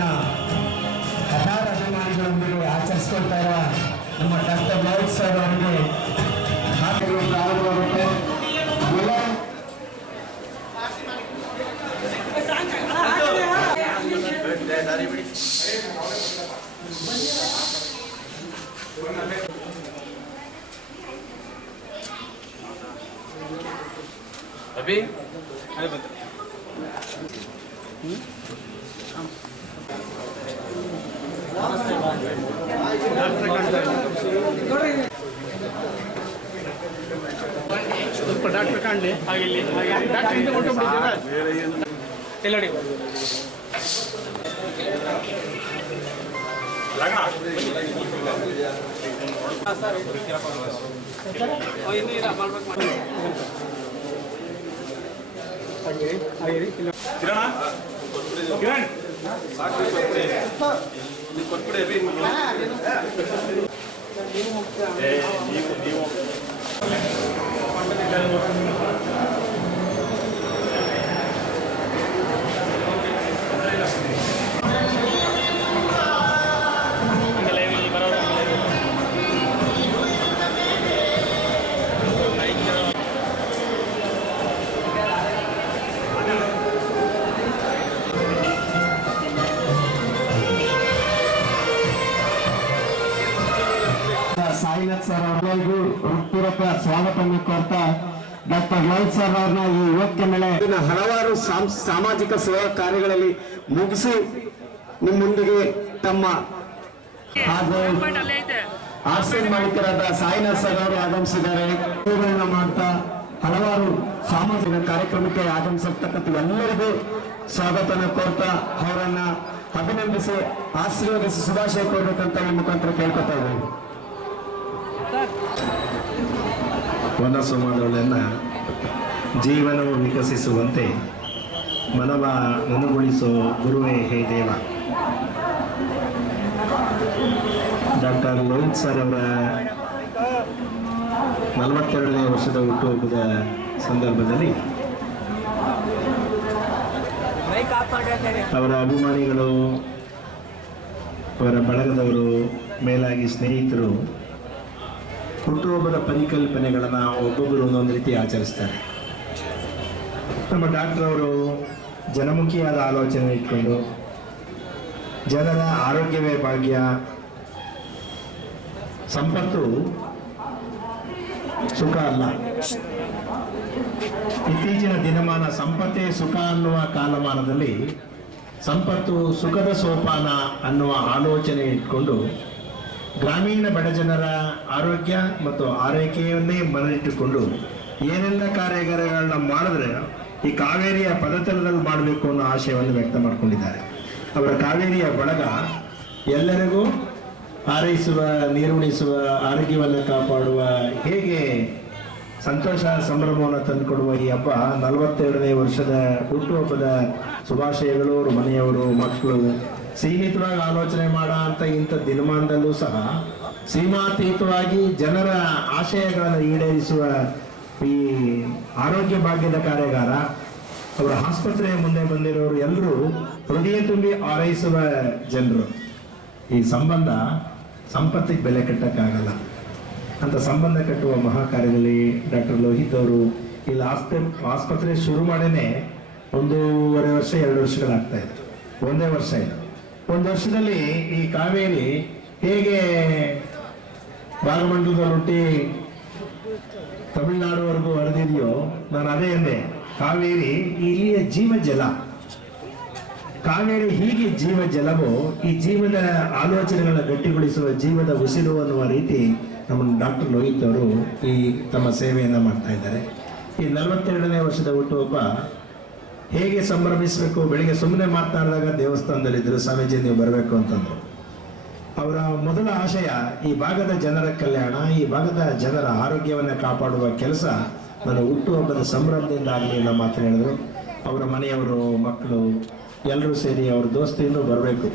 ಹುಟ್ಟುಹಬ್ಬನ ಅಪಾರ ಅಭಿಮಾನಿಗಳೊಂದಿಗೆ ಆಚರಿಸ್ಕೊಳ್ತಾ ಇರುವ ನಮ್ಮ ಡಾಕ್ಟರ್ ಲೋಹಿತ್ ಸರ್ ಅವರಿಗೆ ಪ್ರಾರಂಭವಾಗುತ್ತೆ. अभी ಡಾಕ್ಟರ್ ಕಾಣಲಿ ಹಾಗೆ ಡಾಕ್ಟರ್ ಇಂದ ಎಲ್ಲಡಿ ಕಿರಣ ಕಿರಣ್ ಕೊಟ್ಬಿಡಿ ನೀವು ಸಾಯಿನಾಥ್ ಸರ್ ಅವರಿಗೂ ಹೃತ್ಪೂರ್ವಕ ಸ್ವಾಗತವನ್ನು ಕೋರ್ತಾ ಡಾಕ್ಟರ್ ಲೋಹಿತ್ ಸರ್ ಅವ್ರನ್ನ ಈ ಯುವಕ ಮೇಳೆ ಹಲವಾರು ಸಾಮಾಜಿಕ ಸೇವಾ ಕಾರ್ಯಗಳಲ್ಲಿ ಮುಗಿಸಿ ನಿಮ್ಮ ಮುಂದಿಗೆ ತಮ್ಮ ಹಾಗೂ ಆರ್ಟ್ಸ್ ಮಾಲೀಕರಾದ ಸಾಯಿನಾಥ್ ಸರ್ ಅವರು ಆಗಮಿಸಿದ್ದಾರೆ. ಮಾಡ್ತಾ ಹಲವಾರು ಸಾಮಾಜಿಕ ಕಾರ್ಯಕ್ರಮಕ್ಕೆ ಆಗಮಿಸಿರ್ತಕ್ಕಂಥ ಎಲ್ಲರಿಗೂ ಸ್ವಾಗತನ ಕೋರ್ತಾ ಅವರನ್ನ ಅಭಿನಂದಿಸಿ ಆಶೀರ್ವದಿಸಿ ಶುಭಾಶಯ ಕೊಡಬೇಕಂತ ಈ ಮುಖಾಂತರ ಕೇಳ್ಕೊತಾ ಇದ್ದೇವೆ. ವನಸೋಮದೊಳನ್ನ ಜೀವನವು ವಿಕಸಿಸುವಂತೆ ಮನವ ಮನಗೊಳಿಸೋ ಗುರುವೇ ಹೇ ದೇವ. ಡಾಕ್ಟರ್ ಲೋಹಿತ್ ಸರ್ ಅವರ 42ನೇ ವರ್ಷದ ಹುಟ್ಟುಹಬ್ಬದ ಸಂದರ್ಭದಲ್ಲಿ ಅವರ ಅಭಿಮಾನಿಗಳು, ಅವರ ಬಳಗದವರು, ಮೇಲಾಗಿ ಸ್ನೇಹಿತರು ಹುಟ್ಟುಹಬ್ಬದ ಪರಿಕಲ್ಪನೆಗಳನ್ನು ಒಬ್ಬೊಬ್ಬರು ಒಂದೊಂದು ರೀತಿ ಆಚರಿಸ್ತಾರೆ. ನಮ್ಮ ಡಾಕ್ಟರ್ ಅವರು ಜನಮುಖಿಯಾದ ಆಲೋಚನೆ ಇಟ್ಕೊಂಡು ಜನರ ಆರೋಗ್ಯವೇ ಭಾಗ್ಯ, ಸಂಪತ್ತು ಸುಖ ಅಲ್ಲ, ಇತ್ತೀಚಿನ ದಿನಮಾನ ಸಂಪತ್ತೇ ಸುಖ ಅನ್ನುವ ಕಾಲಮಾನದಲ್ಲಿ ಸಂಪತ್ತು ಸುಖದ ಸೋಪಾನ ಅನ್ನುವ ಆಲೋಚನೆ ಇಟ್ಕೊಂಡು ಗ್ರಾಮೀಣ ಬಡಜನರ ಆರೋಗ್ಯ ಮತ್ತು ಆರೈಕೆಯನ್ನೇ ಮನಲಿಟ್ಟುಕೊಂಡು ಏನೆಲ್ಲ ಕಾರ್ಯಗಾರಗಳನ್ನ ಮಾಡಿದ್ರೆ ಈ ಕಾವೇರಿಯ ಪದತಲದಲ್ಲಿ ಮಾಡಬೇಕು ಅನ್ನೋ ಆಶಯವನ್ನು ವ್ಯಕ್ತ ಮಾಡಿಕೊಂಡಿದ್ದಾರೆ. ಅವರ ಕಾವೇರಿಯ ಬಳಗ ಎಲ್ಲರಿಗೂ ಹಾರೈಸುವ, ನೀರುಣಿಸುವ, ಆರೋಗ್ಯವನ್ನು ಕಾಪಾಡುವ, ಹೇಗೆ ಸಂತೋಷ ಸಂಭ್ರಮವನ್ನು ತಂದುಕೊಡುವ ಈ ಹಬ್ಬ 42ನೇ ವರ್ಷದ ಹುಟ್ಟುಹಬ್ಬದ ಶುಭಾಶಯಗಳು. ಅವ್ರ ಮನೆಯವರು, ಮಕ್ಕಳು ಸೀಮಿತವಾಗಿ ಆಲೋಚನೆ ಮಾಡೋ ಅಂತ ಇಂಥ ದಿನಮಾನದಲ್ಲೂ ಸಹ ಸೀಮಾತೀತವಾಗಿ ಜನರ ಆಶಯಗಳನ್ನು ಈಡೇರಿಸುವ ಈ ಆರೋಗ್ಯ ಭಾಗ್ಯದ ಕಾರ್ಯಾಗಾರ, ಅವರ ಆಸ್ಪತ್ರೆಯ ಮುಂದೆ ಬಂದಿರೋರು ಎಲ್ಲರೂ ಹೃದಯ ತುಂಬಿ ಹಾರೈಸುವ ಜನರು. ಈ ಸಂಬಂಧ ಸಂಪತ್ತಿಗೆ ಬೆಲೆ ಕಟ್ಟಕ್ಕಾಗಲ್ಲ ಅಂತ ಸಂಬಂಧ ಕಟ್ಟುವ ಮಹಾ ಕಾರ್ಯದಲ್ಲಿ ಡಾಕ್ಟರ್ ಲೋಹಿತ್ ಅವರು ಇಲ್ಲಿ ಆಸ್ಪತ್ರೆ ಶುರು ಮಾಡೇನೆ 1.5 ವರ್ಷ 2 ವರ್ಷಗಳಾಗ್ತಾ ಇದೆ. ಒಂದೇ ವರ್ಷ ಇದೆ. 1 ವರ್ಷದಲ್ಲಿ ಈ ಕಾವೇರಿ ಹೇಗೆ ಭಾಗಮಂಡಲದಲ್ಲಿ ಹುಟ್ಟಿ ತಮಿಳುನಾಡುವರೆಗೂ ಹರಿದಿದೆಯೋ, ನಾನು ಅದೇ ಎಂದೆ, ಕಾವೇರಿ ಇಲ್ಲಿಯ ಜೀವ ಜಲ. ಕಾವೇರಿ ಹೀಗೆ ಜೀವ ಜಲವೋ ಈ ಜೀವದ ಆಲೋಚನೆಗಳನ್ನ ಗಟ್ಟಿಗೊಳಿಸುವ ಜೀವದ ಉಸಿರು ಅನ್ನುವ ರೀತಿ ನಮ್ಮ ಡಾಕ್ಟರ್ ಲೋಹಿತ್ ಅವರು ಈ ತಮ್ಮ ಸೇವೆಯನ್ನ ಮಾಡ್ತಾ ಇದ್ದಾರೆ. ಈ 42ನೇ ವರ್ಷದ ಹುಟ್ಟುಹಬ್ಬ ಹೇಗೆ ಸಂಭ್ರಮಿಸಬೇಕು. ಬೆಳಿಗ್ಗೆ ಸುಮ್ಮನೆ ಮಾತನಾಡಿದಾಗ ದೇವಸ್ಥಾನದಲ್ಲಿದ್ದರು, ಸ್ವಾಮೀಜಿ ನೀವು ಬರಬೇಕು ಅಂತಂದ್ರು. ಅವರ ಮೊದಲ ಆಶಯ ಈ ಭಾಗದ ಜನರ ಕಲ್ಯಾಣ, ಈ ಭಾಗದ ಜನರ ಆರೋಗ್ಯವನ್ನು ಕಾಪಾಡುವ ಕೆಲಸ ನನ್ನ ಹುಟ್ಟುಹಬ್ಬದ ಸಂಭ್ರಮದಿಂದ ಆಗಲಿ ಅನ್ನೋ ಮಾತನ್ನು ಹೇಳಿದ್ರು. ಅವರ ಮನೆಯವರು, ಮಕ್ಕಳು ಎಲ್ಲರೂ ಸೇರಿ ಅವ್ರ ದೋಸ್ತಿಯನ್ನು ಬರಬೇಕು.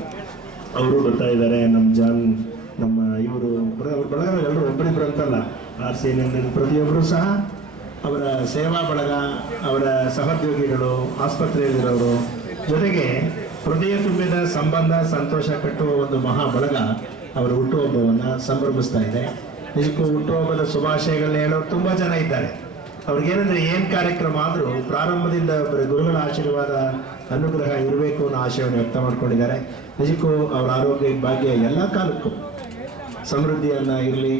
ಅವರು ಬರ್ತಾ ಇದ್ದಾರೆ. ನಮ್ಮ ಜಾನ್, ನಮ್ಮ ಇವರು, ಅವ್ರ ಬಳಗ ಎಲ್ಲರೂ ಒಬ್ಬರಿಬ್ಬರು ಅಂತಲ್ಲ, RCN ಪ್ರತಿಯೊಬ್ಬರು ಸಹ ಅವರ ಸೇವಾ ಬಳಗ, ಅವರ ಸಹೋದ್ಯೋಗಿಗಳು, ಆಸ್ಪತ್ರೆಯಲ್ಲಿರೋರು, ಜೊತೆಗೆ ಹೃದಯ ತುಂಬಿದ ಸಂಬಂಧ ಸಂತೋಷ ಕಟ್ಟುವ ಒಂದು ಮಹಾ ಬಳಗ ಅವರ ಹುಟ್ಟುಹಬ್ಬವನ್ನು ಸಂಭ್ರಮಿಸ್ತಾ ಇದೆ. ನಿಜಕ್ಕೂ ಹುಟ್ಟುಹಬ್ಬದ ಶುಭಾಶಯಗಳನ್ನ ಹೇಳೋರು ತುಂಬಾ ಜನ ಇದ್ದಾರೆ. ಅವ್ರಿಗೇನಂದ್ರೆ ಏನ್ ಕಾರ್ಯಕ್ರಮ ಆದರೂ ಪ್ರಾರಂಭದಿಂದ ಗುರುಗಳ ಆಶೀರ್ವಾದ ಅನುಗ್ರಹ ಇರಬೇಕು ಅನ್ನೋ ಆಶಯವನ್ನು ವ್ಯಕ್ತ ಮಾಡ್ಕೊಂಡಿದ್ದಾರೆ. ನಿಜಕ್ಕೂ ಅವರ ಆರೋಗ್ಯ ಭಾಗ್ಯ ಎಲ್ಲ ಕಾಲಕ್ಕೂ ಸಮೃದ್ಧಿಯನ್ನ ಇರಲಿ,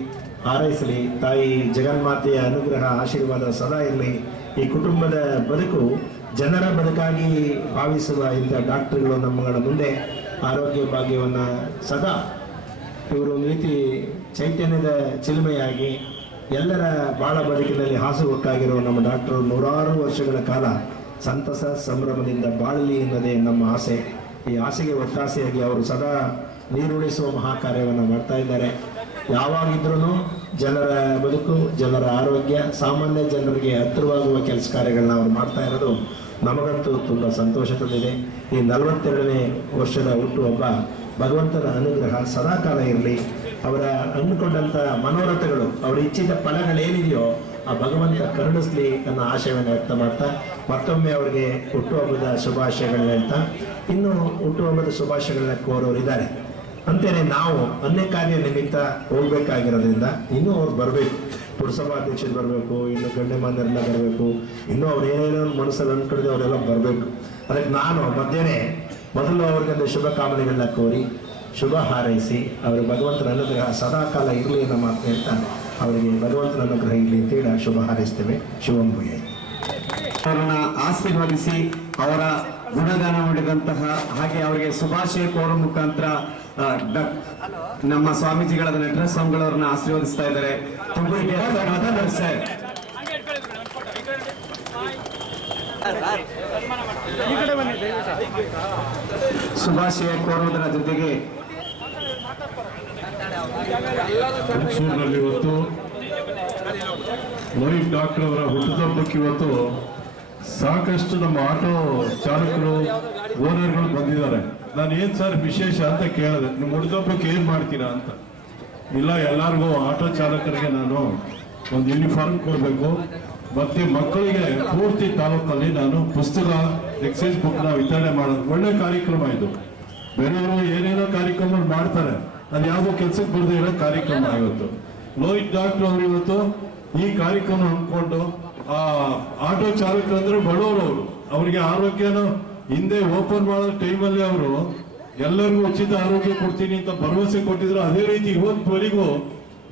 ಹಾರೈಸಲಿ. ತಾಯಿ ಜಗನ್ಮಾತೆಯ ಅನುಗ್ರಹ ಆಶೀರ್ವಾದ ಸದಾ ಇರಲಿ. ಈ ಕುಟುಂಬದ ಬದುಕು ಜನರ ಬದುಕಾಗಿ ಭಾವಿಸುವ ಇಂಥ ಡಾಕ್ಟರ್ಗಳು ನಮ್ಮಗಳ ಮುಂದೆ ಆರೋಗ್ಯ ಭಾಗ್ಯವನ್ನು ಸದಾ ಇವರು ನೀತಿ ಚೈತನ್ಯದ ಚಿಲುಮೆಯಾಗಿ ಎಲ್ಲರ ಬಾಳ ಬದುಕಿನಲ್ಲಿ ಹಾಸುಹೊಕ್ಕಾಗಿರುವ ನಮ್ಮ ಡಾಕ್ಟರು 100 ವರ್ಷಗಳ ಕಾಲ ಸಂತಸ ಸಂಭ್ರಮದಿಂದ ಬಾಳಲಿ ಎನ್ನೋದೇ ನಮ್ಮ ಆಸೆ. ಈ ಆಸೆಗೆ ಒತ್ತಾಸೆಯಾಗಿ ಅವರು ಸದಾ ನೀರುಣಿಸುವ ಮಹಾಕಾರ್ಯವನ್ನು ಮಾಡ್ತಾ ಇದ್ದಾರೆ. ಯಾವಾಗಿದ್ರೂ ಜನರ ಬದುಕು, ಜನರ ಆರೋಗ್ಯ, ಸಾಮಾನ್ಯ ಜನರಿಗೆ ಹತ್ತಿರವಾಗುವ ಕೆಲಸ ಕಾರ್ಯಗಳನ್ನ ಅವ್ರು ಮಾಡ್ತಾ ಇರೋದು ನಮಗಂತೂ ತುಂಬ ಸಂತೋಷ ತಂದಿದೆ. ಈ 42ನೇ ವರ್ಷದ ಹುಟ್ಟುಹಬ್ಬ ಭಗವಂತನ ಅನುಗ್ರಹ ಸದಾಕಾಲ ಇರಲಿ. ಅವರ ಅಂದುಕೊಂಡಂಥ ಮನೋರಥಗಳು, ಅವರ ಇಚ್ಛಿತ ಫಲಗಳೇನಿದೆಯೋ ಆ ಭಗವಂತ ಕರುಣಿಸ್ಲಿ ಅನ್ನೋ ಆಶಯವನ್ನು ವ್ಯಕ್ತ ಮಾಡ್ತಾ ಮತ್ತೊಮ್ಮೆ ಅವರಿಗೆ ಹುಟ್ಟುಹಬ್ಬದ ಶುಭಾಶಯಗಳನ್ನ ಹೇಳ್ತಾ, ಇನ್ನು ಹುಟ್ಟುಹಬ್ಬದ ಶುಭಾಶಯಗಳನ್ನ ಕೋರೋರಿದ್ದಾರೆ. ಅಂತೇನೆ ನಾವು ಅನ್ಯ ಕಾರ್ಯ ನಿಮಿತ್ತ ಹೋಗ್ಬೇಕಾಗಿರೋದ್ರಿಂದ ಇನ್ನೂ ಅವ್ರು ಬರಬೇಕು. ಪುರಸಭಾಧ್ಯಕ್ಷರು ಬರಬೇಕು, ಇನ್ನು ಗಣ್ಯಮಾನ್ಯರೆಲ್ಲ ಬರಬೇಕು, ಇನ್ನೂ ಅವ್ರು ಏನೇನೋ ಮನಸ್ಸಲ್ಲಿ ಅಂದ್ಕೊಂಡಿದ್ದು ಅವರೆಲ್ಲ ಬರಬೇಕು. ಅದಕ್ಕೆ ನಾನು ಮಧ್ಯಾಹ್ನ ಮೊದಲು ಅವ್ರಿಗೆ ಶುಭ ಕಾಮನೆಗಳನ್ನ ಕೋರಿ ಶುಭ ಹಾರೈಸಿ ಅವರು ಭಗವಂತನ ಅನುಗ್ರಹ ಸದಾಕಾಲ ಇರಲಿ ಅನ್ನೋ ಮಾತು ಹೇಳ್ತಾ ಅವರಿಗೆ ಭಗವಂತನ ಅನುಗ್ರಹ ಇರಲಿ ಅಂತೇಳಿ ಶುಭ ಹಾರೈಸ್ತೇವೆ. ಶುಭಂಭೂಯ. ಅವರನ್ನ ಆಶೀರ್ವದಿಸಿ ಅವರ ಗುಣಗಾನ ಮಾಡಿದಂತಹ ಹಾಗೆ ಅವರಿಗೆ ಶುಭಾಶಯ ಕೋರೋ ಮುಖಾಂತರ ನಮ್ಮ ಸ್ವಾಮೀಜಿಗಳಾದ ನಟರಾಜ ಸ್ವಾಮಿಗಳವ್ರನ್ನ ಆಶೀರ್ವದಿಸ್ತಾ ಇದ್ದಾರೆ. ಶುಭಾಶಯ ಕೋರುವುದರ ಜೊತೆಗೆ ಮೈಸೂರಿನಲ್ಲಿ ಇವತ್ತು ಲೋಹಿತ್ ಡಾಕ್ಟರ್ ಅವರ ಹುಟ್ಟುಹಬ್ಬಕ್ಕೆ ಇವತ್ತು ಸಾಕಷ್ಟು ನಮ್ಮ ಆಟೋ ಚಾಲಕರು, ಓನರ್ಗಳು ಬಂದಿದ್ದಾರೆ. ನಾನು ಏನ್ ಸರ್ ವಿಶೇಷ ಅಂತ ಕೇಳಿದೆ, ನಿಮ್ಮ ಹುಟ್ಟುಹಬ್ಬಕ್ಕೆ ಏನ್ ಮಾಡ್ತೀರಾ ಅಂತ. ಇಲ್ಲ, ಎಲ್ಲರಿಗೂ ಆಟೋ ಚಾಲಕರಿಗೆ ನಾನು ಒಂದು ಯೂನಿಫಾರ್ಮ್ ಕೊಡಬೇಕು, ಮತ್ತೆ ಮಕ್ಕಳಿಗೆ ಪೂರ್ತಿ ತಾಲೂಕಲ್ಲಿ ನಾನು ಪುಸ್ತಕ, ಎಕ್ಸೈಸ್ ಬುಕ್ ನ ವಿತರಣೆ ಮಾಡೋದು. ಒಳ್ಳೆ ಕಾರ್ಯಕ್ರಮ ಇದು. ಬೇರೆಯವರು ಏನೇನೋ ಕಾರ್ಯಕ್ರಮ ಮಾಡ್ತಾರೆ, ಅದು ಯಾವುದೋ ಕೆಲ್ಸಕ್ಕೆ ಬರದೇ ಇರೋ ಕಾರ್ಯಕ್ರಮ ಇವತ್ತು. ಲೋಹಿತ್ ಡಾಕ್ಟರ್ ಅವರು ಇವತ್ತು ಈ ಕಾರ್ಯಕ್ರಮ ಹಮ್ಮಿಕೊಂಡು ಆ ಆಟೋ ಚಾಲಕರು ಅಂದ್ರೆ ಬಡವರು, ಅವರು ಅವರಿಗೆ ಆರೋಗ್ಯನ ಹಿಂದೆ ಓಪನ್ ಮಾಡೋ ಟೈಮಲ್ಲಿ ಅವರು ಎಲ್ಲರಿಗೂ ಉಚಿತ ಆರೋಗ್ಯ ಕೊಡ್ತೀನಿ ಅಂತ ಭರವಸೆ ಕೊಟ್ಟಿದ್ರು. ಅದೇ ರೀತಿ ಇವತ್ತುವರೆಗೂ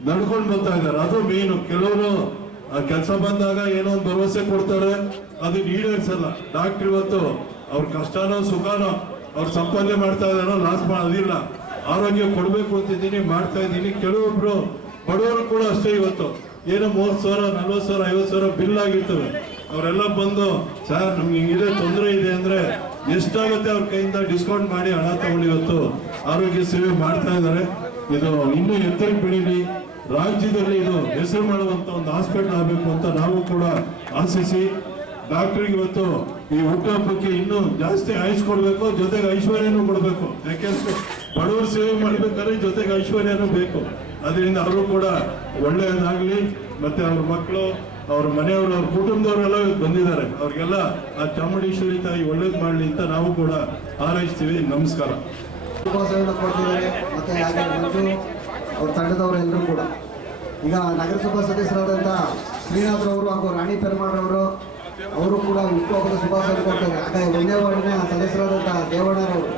ನಡ್ಕೊಂಡು ಬರ್ತಾ ಇದ್ದಾರೆ. ಅದು ಮೇನು. ಕೆಲವರು ಕೆಲಸ ಬಂದಾಗ ಏನೋ ಒಂದು ಭರವಸೆ ಕೊಡ್ತಾರೆ, ಅದು ಈಡೇರಿಸಲ್ಲ. ಡಾಕ್ಟರ್ ಇವತ್ತು ಅವ್ರ ಕಷ್ಟನೋ ಸುಖನೋ ಅವ್ರು ಸಂಪಾದನೆ ಮಾಡ್ತಾ ಇದ್ದಾರೋ ಲಾಸ್ ಮಾಡೋದಿಲ್ಲ. ಆರೋಗ್ಯ ಕೊಡ್ಬೇಕು ಅಂತಿದ್ದೀನಿ, ಮಾಡ್ತಾ ಇದ್ದೀನಿ. ಕೆಲವೊಬ್ರು ಬಡವರು ಕೂಡ ಅಷ್ಟೇ, ಇವತ್ತು ಏನೋ 30,000, 40,000, 50,000 ಬಿಲ್ ಆಗಿರ್ತವೆ. ಅವರೆಲ್ಲ ಬಂದು ಸರ್ ನಮ್ಗೆ ಹಿಂಗಿದೆ ತೊಂದರೆ ಇದೆ ಅಂದ್ರೆ ಎಷ್ಟಾಗುತ್ತೆ ಅವ್ರ ಕೈಯಿಂದ ಡಿಸ್ಕೌಂಟ್ ಮಾಡಿ ಹಣ ತಗೊಂಡು ಇವತ್ತು ಆರೋಗ್ಯ ಸೇವೆ ಮಾಡ್ತಾ ಇದ್ದಾರೆ. ಇದು ಇನ್ನೂ ಎತ್ತರಕ್ಕೆ ಬೆಳೀಲಿ, ರಾಜ್ಯದಲ್ಲಿ ಇದು ಹೆಸರು ಮಾಡುವಂತ ಒಂದು ಹಾಸ್ಪಿಟಲ್ ಆಗಬೇಕು ಅಂತ ನಾವು ಕೂಡ ಆಶಿಸಿ ಡಾಕ್ಟರ್ಗೆ ಇವತ್ತು ಈ ಹುಟ್ಟುಹಬ್ಬಕ್ಕೆ ಇನ್ನೂ ಜಾಸ್ತಿ ಆಯುಷ್ ಕೊಡ್ಬೇಕು, ಜೊತೆಗೆ ಐಶ್ವರ್ಯನೂ ಕೊಡ್ಬೇಕು. ಯಾಕೆಂದ್ರೆ ಬಡವರು ಸೇವೆ ಮಾಡ್ಬೇಕಾದ್ರೆ ಜೊತೆಗೆ ಐಶ್ವರ್ಯನೂ ಬೇಕು. ಅದರಿಂದ ಅವರು ಕೂಡ ಒಳ್ಳೆಯದಾಗ್ಲಿ. ಮತ್ತೆ ಅವ್ರ ಮಕ್ಕಳು, ಅವ್ರ ಮನೆಯವರು, ಅವ್ರ ಕುಟುಂಬದವರೆಲ್ಲ ಬಂದಿದ್ದಾರೆ. ಅವ್ರಿಗೆಲ್ಲ ಆ ಚಾಮುಂಡೇಶ್ವರಿ ತಾಯಿ ಒಳ್ಳೇದು ಮಾಡ್ಲಿ ಅಂತ ನಾವು ಕೂಡ ಹಾರೈಸ್ತೀವಿ. ನಮಸ್ಕಾರ. ಶುಭಾಶಯವನ್ನು ಕೊಡ್ತಿದ್ದಾರೆ. ಮತ್ತೆ ಹಾಗೆ ಮಂಜು ಅವ್ರ ತಂಡದವರೆಲ್ಲರೂ ಕೂಡ ಈಗ ನಗರಸಭಾ ಸದಸ್ಯರಾದಂಥ ಶ್ರೀನಾಥ್ರವರು ಹಾಗೂ ರಾಣಿ ಪೆರ್ಮಾಡ್ರವರು ಅವರು ಕೂಡ ಹುಟ್ಟುಹಬ್ಬದ ಶುಭಾಶಯ ಕೊಡ್ತಾರೆ. ಹಾಗೆ ಒಂದೇ ವಾರ್ಡಿನ ಸದಸ್ಯರಾದಂಥ ದೇವಣ್ಣರವರು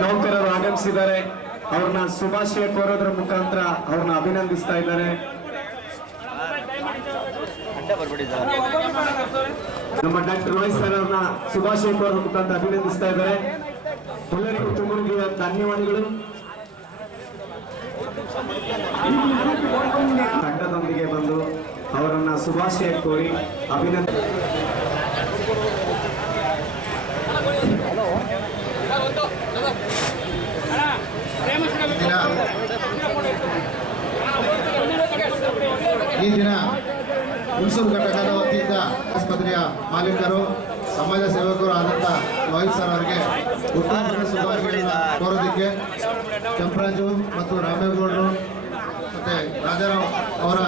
ನೌಕರರು ಆಗಮಿಸಿದ್ದಾರೆ. ಅವ್ರನ್ನ ಶುಭಾಶಯ ಕೋರೋದ್ರ ಮುಖಾಂತರ ಅವ್ರನ್ನ ಅಭಿನಂದಿಸ್ತಾ ಇದ್ದಾರೆ. ನಮ್ಮ ಡಾಕ್ಟರ್ ರೋಹಿತ್ ಸರ್ ಅವ್ರನ್ನ ಶುಭಾಶಯ ಕೋರೋದ್ರ ಮುಖಾಂತರ ಅಭಿನಂದಿಸ್ತಾ ಇದ್ದಾರೆ. ಎಲ್ಲರಿಗೂ ತುಂಬ ಧನ್ಯವಾದಗಳು. ತಂಡದೊಂದಿಗೆ ಬಂದು ಅವರನ್ನ ಶುಭಾಶಯ ಕೋರಿ ಅಭಿನಂದನೆ. ಈ ದಿನ ಹುಣಸೂರು ಘಟಕದ ವತಿಯಿಂದ ಆಸ್ಪತ್ರೆಯ ಮಾಲೀಕರು, ಸಮಾಜ ಸೇವಕರು ಆದಂಥ ಲೋಹಿತ್ ಸರ್ ಅವರಿಗೆ ಹುಟ್ಟುಹಬ್ಬದ ಶುಭಾಶಯಗಳನ್ನ ಕೋರೋದಕ್ಕೆ ಕೆಂಪರಾಜು ಮತ್ತು ರಾಮೇಗೌಡರು ಮತ್ತು ರಾಜಾರಾವ್ ಅವರ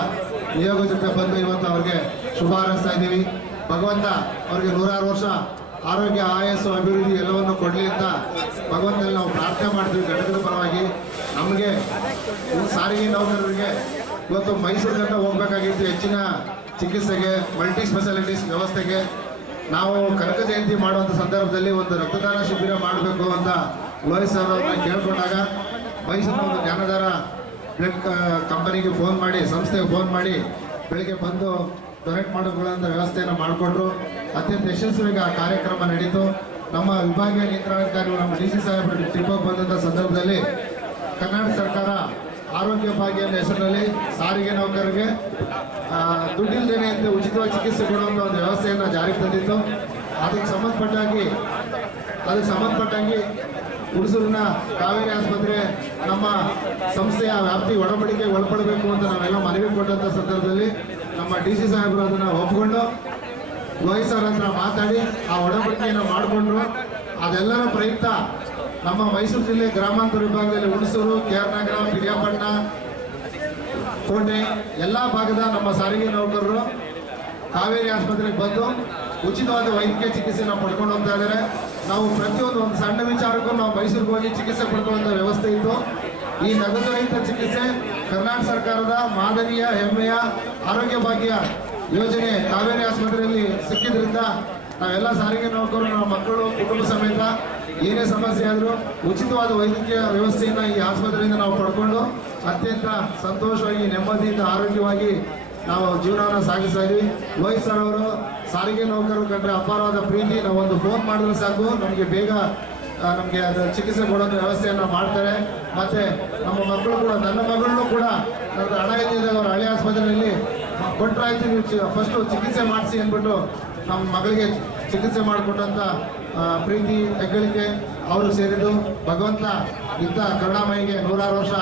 ನಿಯೋಗ ಜೊತೆ ಬಂದು ಇವತ್ತು ಅವ್ರಿಗೆ ಶುಭ ಹಾರೈಸ್ತಾ ಇದ್ದೀವಿ. ಭಗವಂತ ಅವ್ರಿಗೆ 106 ವರ್ಷ ಆರೋಗ್ಯ, ಆಯಸ್ಸು, ಅಭಿವೃದ್ಧಿ ಎಲ್ಲವನ್ನು ಕೊಡಲಿ ಅಂತ ಭಗವಂತನಲ್ಲಿ ನಾವು ಪ್ರಾರ್ಥನೆ ಮಾಡ್ತೀವಿ ಘಟಕದ ಪರವಾಗಿ. ನಮಗೆ ಸಾರಿಗೆ ನೌಕರರಿಗೆ ಇವತ್ತು ಮೈಸೂರಿಗಂತ ಹೋಗ್ಬೇಕಾಗಿತ್ತು ಹೆಚ್ಚಿನ ಚಿಕಿತ್ಸೆಗೆ, ಮಲ್ಟಿ ಸ್ಪೆಷಾಲಿಟೀಸ್ ವ್ಯವಸ್ಥೆಗೆ. ನಾವು ಕನಕ ಜಯಂತಿ ಮಾಡುವಂಥ ಸಂದರ್ಭದಲ್ಲಿ ಒಂದು ರಕ್ತದಾನ ಶಿಬಿರ ಮಾಡಬೇಕು ಅಂತ ಲೋಹಿತ್ ಸರ್ ಅವ್ರನ್ನ ಕೇಳ್ಕೊಂಡಾಗ ಮೈಸೂರಿನ ಒಂದು ಜ್ಞಾನಧಾರ ಬ್ಲಡ್ ಕಂಪನಿಗೆ ಫೋನ್ ಮಾಡಿ, ಸಂಸ್ಥೆಗೆ ಫೋನ್ ಮಾಡಿ ಬೆಳಿಗ್ಗೆ ಬಂದು ಡೊನೇಟ್ ಮಾಡಿಕೊಳ್ಳುವಂಥ ವ್ಯವಸ್ಥೆಯನ್ನು ಮಾಡಿಕೊಟ್ರು. ಅತ್ಯಂತ ಯಶಸ್ವಿಯಾಗಿ ಆ ಕಾರ್ಯಕ್ರಮ ನಡೀತು. ನಮ್ಮ ವಿಭಾಗೀಯ ನಿಯಂತ್ರಣಾಧಿಕಾರಿಗಳು ನಮ್ಮ DC ಸಾಹೇಬರು ಟ್ರಿಪ್ಪಿಗೆ ಬಂದಂಥ ಸಂದರ್ಭದಲ್ಲಿ ಕರ್ನಾಟಕ ಸರ್ಕಾರ ಆರೋಗ್ಯ ಭಾಗ್ಯ ಹೆಸರಿನಲ್ಲಿ ಸಾರಿಗೆ ನೌಕರರಿಗೆ ದುಡ್ಡಿಲ್ಲದೇನೆ ಅಂತ ಉಚಿತವಾಗಿ ಚಿಕಿತ್ಸೆ ಕೊಡುವಂಥ ಒಂದು ವ್ಯವಸ್ಥೆಯನ್ನು ಜಾರಿಗೆ ತಂದಿತ್ತು. ಅದಕ್ಕೆ ಸಂಬಂಧಪಟ್ಟಾಗಿ ಹುಣಸೂರಿನ ಕಾವೇರಿ ಆಸ್ಪತ್ರೆ ನಮ್ಮ ಸಂಸ್ಥೆಯ ವ್ಯಾಪ್ತಿ ಒಡಂಬಡಿಕೆಗೆ ಒಳಪಡಬೇಕು ಅಂತ ನಾವೆಲ್ಲ ಮನವಿ ಕೊಟ್ಟಂಥ ಸಂದರ್ಭದಲ್ಲಿ ನಮ್ಮ DC ಸಾಹೇಬರು ಅದನ್ನು ಒಪ್ಪಿಕೊಂಡು ಲೋಹಿತ್ ಸರ್ ಹತ್ರ ಮಾತಾಡಿ ಆ ಒಡಂಬಡಿಕೆಯನ್ನು ಮಾಡಿಕೊಂಡ್ರು. ಅದೆಲ್ಲರ ಪ್ರಯುಕ್ತ ನಮ್ಮ ಮೈಸೂರು ಜಿಲ್ಲೆ ಗ್ರಾಮಾಂತರ ವಿಭಾಗದಲ್ಲಿ ಹುಣಸೂರು, KR ನಗರ, ಪಿರಿಯಾಪಟ್ಟಣ, ಕೋಟೆ ಎಲ್ಲ ಭಾಗದ ನಮ್ಮ ಸಾರಿಗೆ ನೌಕರರು ಕಾವೇರಿ ಆಸ್ಪತ್ರೆಗೆ ಬಂದು ಉಚಿತವಾದ ವೈದ್ಯಕೀಯ ಚಿಕಿತ್ಸೆಯನ್ನು ಪಡ್ಕೊಂಡು ಹೋಗ್ತಾ ಇದ್ದಾರೆ. ನಾವು ಪ್ರತಿಯೊಂದು ಒಂದು ಸಣ್ಣ ವಿಚಾರಕ್ಕೂ ನಾವು ಮೈಸೂರಿಗೆ ಹೋಗಿ ಚಿಕಿತ್ಸೆ ಪಡ್ಕೊಳ್ಳುವಂಥ ವ್ಯವಸ್ಥೆ ಇತ್ತು. ಈ ನಗದು ರಹಿತ ಚಿಕಿತ್ಸೆ ಕರ್ನಾಟಕ ಸರ್ಕಾರದ ಮಾದರಿಯ ಹೆಮ್ಮೆಯ ಆರೋಗ್ಯ ಭಾಗ್ಯ ಯೋಜನೆ ಕಾವೇರಿ ಆಸ್ಪತ್ರೆಯಲ್ಲಿ ಸಿಕ್ಕಿದ್ರಿಂದ ನಾವೆಲ್ಲ ಸಾರಿಗೆ ನೌಕರರು, ನಮ್ಮ ಮಕ್ಕಳು, ಕುಟುಂಬ ಸಮೇತ ಏನೇ ಸಮಸ್ಯೆ ಆದರೂ ಉಚಿತವಾದ ವೈದ್ಯಕೀಯ ವ್ಯವಸ್ಥೆಯನ್ನು ಈ ಆಸ್ಪತ್ರೆಯಿಂದ ನಾವು ಪಡ್ಕೊಂಡು ಅತ್ಯಂತ ಸಂತೋಷವಾಗಿ, ನೆಮ್ಮದಿಯಿಂದ, ಆರೋಗ್ಯವಾಗಿ ನಾವು ಜೀವನವನ್ನು ಸಾಗಿಸ್ತಾ ಇದ್ವಿ. ಲೋಹಿತ್ ಸರ್ ಅವರು ಸಾರಿಗೆ ನೌಕರರು ಕಂಡ್ರೆ ಅಪಾರವಾದ ಪ್ರೀತಿ. ನಾವೊಂದು ಫೋನ್ ಮಾಡಿದ್ರೆ ಸಾಕು ನಮಗೆ ಬೇಗ ನಮಗೆ ಅದು ಚಿಕಿತ್ಸೆ ಕೊಡೋಂಥ ವ್ಯವಸ್ಥೆಯನ್ನು ಮಾಡ್ತಾರೆ. ಮತ್ತು ನಮ್ಮ ಮಕ್ಕಳು ಕೂಡ, ನನ್ನ ಮಗಳನ್ನೂ ಕೂಡ ನನ್ನದು ಹಣ ಇದ್ದಿದ್ದಾಗ ಅವರು ಹಳೆ ಆಸ್ಪತ್ರೆಯಲ್ಲಿ ಕೊಟ್ಟರಾಯ್ತು, ನೀವು ಫಸ್ಟು ಚಿಕಿತ್ಸೆ ಮಾಡಿಸಿ ಅಂದ್ಬಿಟ್ಟು ನಮ್ಮ ಮಗಳಿಗೆ ಚಿಕಿತ್ಸೆ ಮಾಡಿಕೊಟ್ಟಂಥ ಪ್ರೀತಿ, ಹೆಗ್ಗಳಿಕೆ ಅವರು ಸೇರಿದ್ದು. ಭಗವಂತ ಇಂಥ ಕರುಣಾಮಯಿಗೆ 106 ವರ್ಷ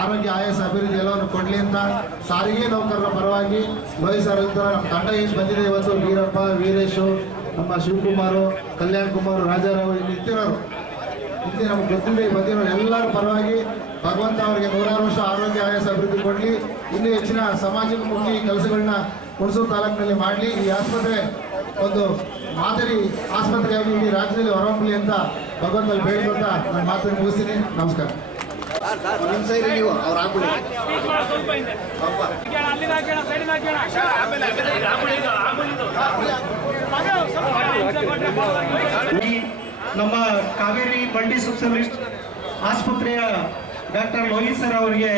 ಆರೋಗ್ಯ, ಆಯಸ್ಸು, ಅಭಿವೃದ್ಧಿ ಎಲ್ಲವನ್ನು ಕೊಡಲಿ ಅಂತ ಸಾರಿಗೆ ನೌಕರರ ಪರವಾಗಿ ಲೋಹಿತ್ ಸರ್ ಅಂತ ನಮ್ಮ ತಂಡ ಏನು ಬಂದಿದೆ ಇವತ್ತು, ವೀರಪ್ಪ, ವೀರೇಶು, ನಮ್ಮ ಶಿವಕುಮಾರು, ಕಲ್ಯಾಣ್ ಕುಮಾರ್, ರಾಜಾರಾವ್, ಇಲ್ಲಿ ಇತ್ತಿರೋರು ನಮ್ಗೆ ಗೊತ್ತಿಲ್ಲ ಬಂದಿರೋ ಎಲ್ಲರ ಪರವಾಗಿ ಭಗವಂತ ಅವರಿಗೆ 106 ವರ್ಷ ಆರೋಗ್ಯ, ಆಯಸ್ಸು, ಅಭಿವೃದ್ಧಿ ಕೊಡಲಿ. ಇನ್ನೂ ಹೆಚ್ಚಿನ ಸಮಾಜಮುಖಿ ಕೆಲಸಗಳನ್ನ ಹುಣಸೂರು ತಾಲೂಕಿನಲ್ಲಿ ಮಾಡಲಿ. ಈ ಆಸ್ಪತ್ರೆ ಒಂದು ಮಾದರಿ ಆಸ್ಪತ್ರೆಯಾಗಿ ಇಡೀ ರಾಜ್ಯದಲ್ಲಿ ಹೊರಹೊಮ್ಮಲಿ ಅಂತ ಭಗವಂತಲ್ಲಿ ಬೇಡಿಕೊಂತ ನನ್ನ ಮಾತನ್ನು ಮುಗಿಸ್ತೀನಿ. ನಮಸ್ಕಾರ. ನಿಮ್ಮ ಸೈಡ್ ನೀವು ಅವ್ರು ಆಗ್ಬಿಡಿ. ನಮ್ಮ ಕಾವೇರಿ ಮಲ್ಟಿ ಸ್ಪೆಷಲಿಸ್ಟ್ ಆಸ್ಪತ್ರೆಯ ಡಾಕ್ಟರ್ ಲೋಹಿತ್ ಸರ್ ಅವರಿಗೆ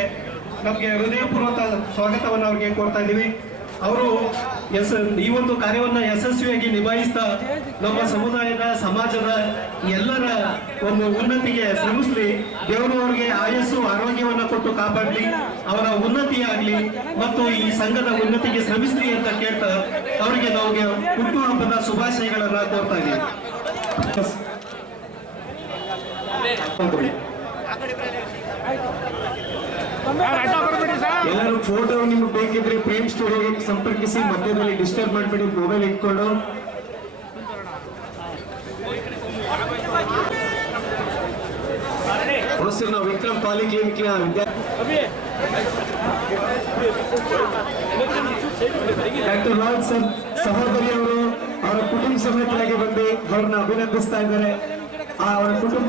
ನಮಗೆ ಹೃದಯಪೂರ್ವಕ ಸ್ವಾಗತವನ್ನು ಅವರಿಗೆ ಕೋರ್ತಾ ಇದ್ದೀವಿ. ಅವರು ಈ ಒಂದು ಕಾರ್ಯವನ್ನು ಯಶಸ್ವಿಯಾಗಿ ನಿಭಾಯಿಸ್ತಾ ನಮ್ಮ ಸಮುದಾಯದ, ಸಮಾಜದ ಎಲ್ಲರ ಒಂದು ಉನ್ನತಿಗೆ ಶ್ರಮಿಸಲಿ. ದೇವರು ಅವರಿಗೆ ಆಯಸ್ಸು, ಆರೋಗ್ಯವನ್ನು ಕೊಟ್ಟು ಕಾಪಾಡಲಿ, ಅವರ ಉನ್ನತಿಯಾಗಲಿ ಮತ್ತು ಈ ಸಂಘದ ಉನ್ನತಿಗೆ ಶ್ರಮಿಸಲಿ ಅಂತ ಕೇಳ್ತಾ ಅವರಿಗೆ ನಮಗೆ ಹುಟ್ಟುಹಬ್ಬದ ಶುಭಾಶಯಗಳನ್ನು ಕೋರ್ತಾ ಇದ್ದೀವಿ. ಎಲ್ಲರೂ ಫೋಟೋ ನಿಮ್ಗೆ ಬೇಕಿದ್ರೆ ಪ್ರೇಮ್ ಸ್ಟುಡಿಯೋಗೆ ಸಂಪರ್ಕಿಸಿ. ಮಧ್ಯದಲ್ಲಿ ಡಿಸ್ಟರ್ಬ್ ಮಾಡಬೇಡಿ, ಮೊಬೈಲ್ ಇಟ್ಕೊಂಡು. ಹೊಸೂರಿನ ವಿಕ್ರಮ್ ಪಾಲಿಕ್ಲಿನಿಕ್ನ ಡಾಕ್ಟರ್ ಲೋಹಿತ್ ಸರ್ ಸಹೋದರಿಯವರು ಅವರ ಕುಟುಂಬ ಸಮೇತರಾಗಿ ಬಂದು ಅವ್ರನ್ನ ಅಭಿನಂದಿಸ್ತಾ ಇದ್ದಾರೆ. ಅವರ ಕುಟುಂಬ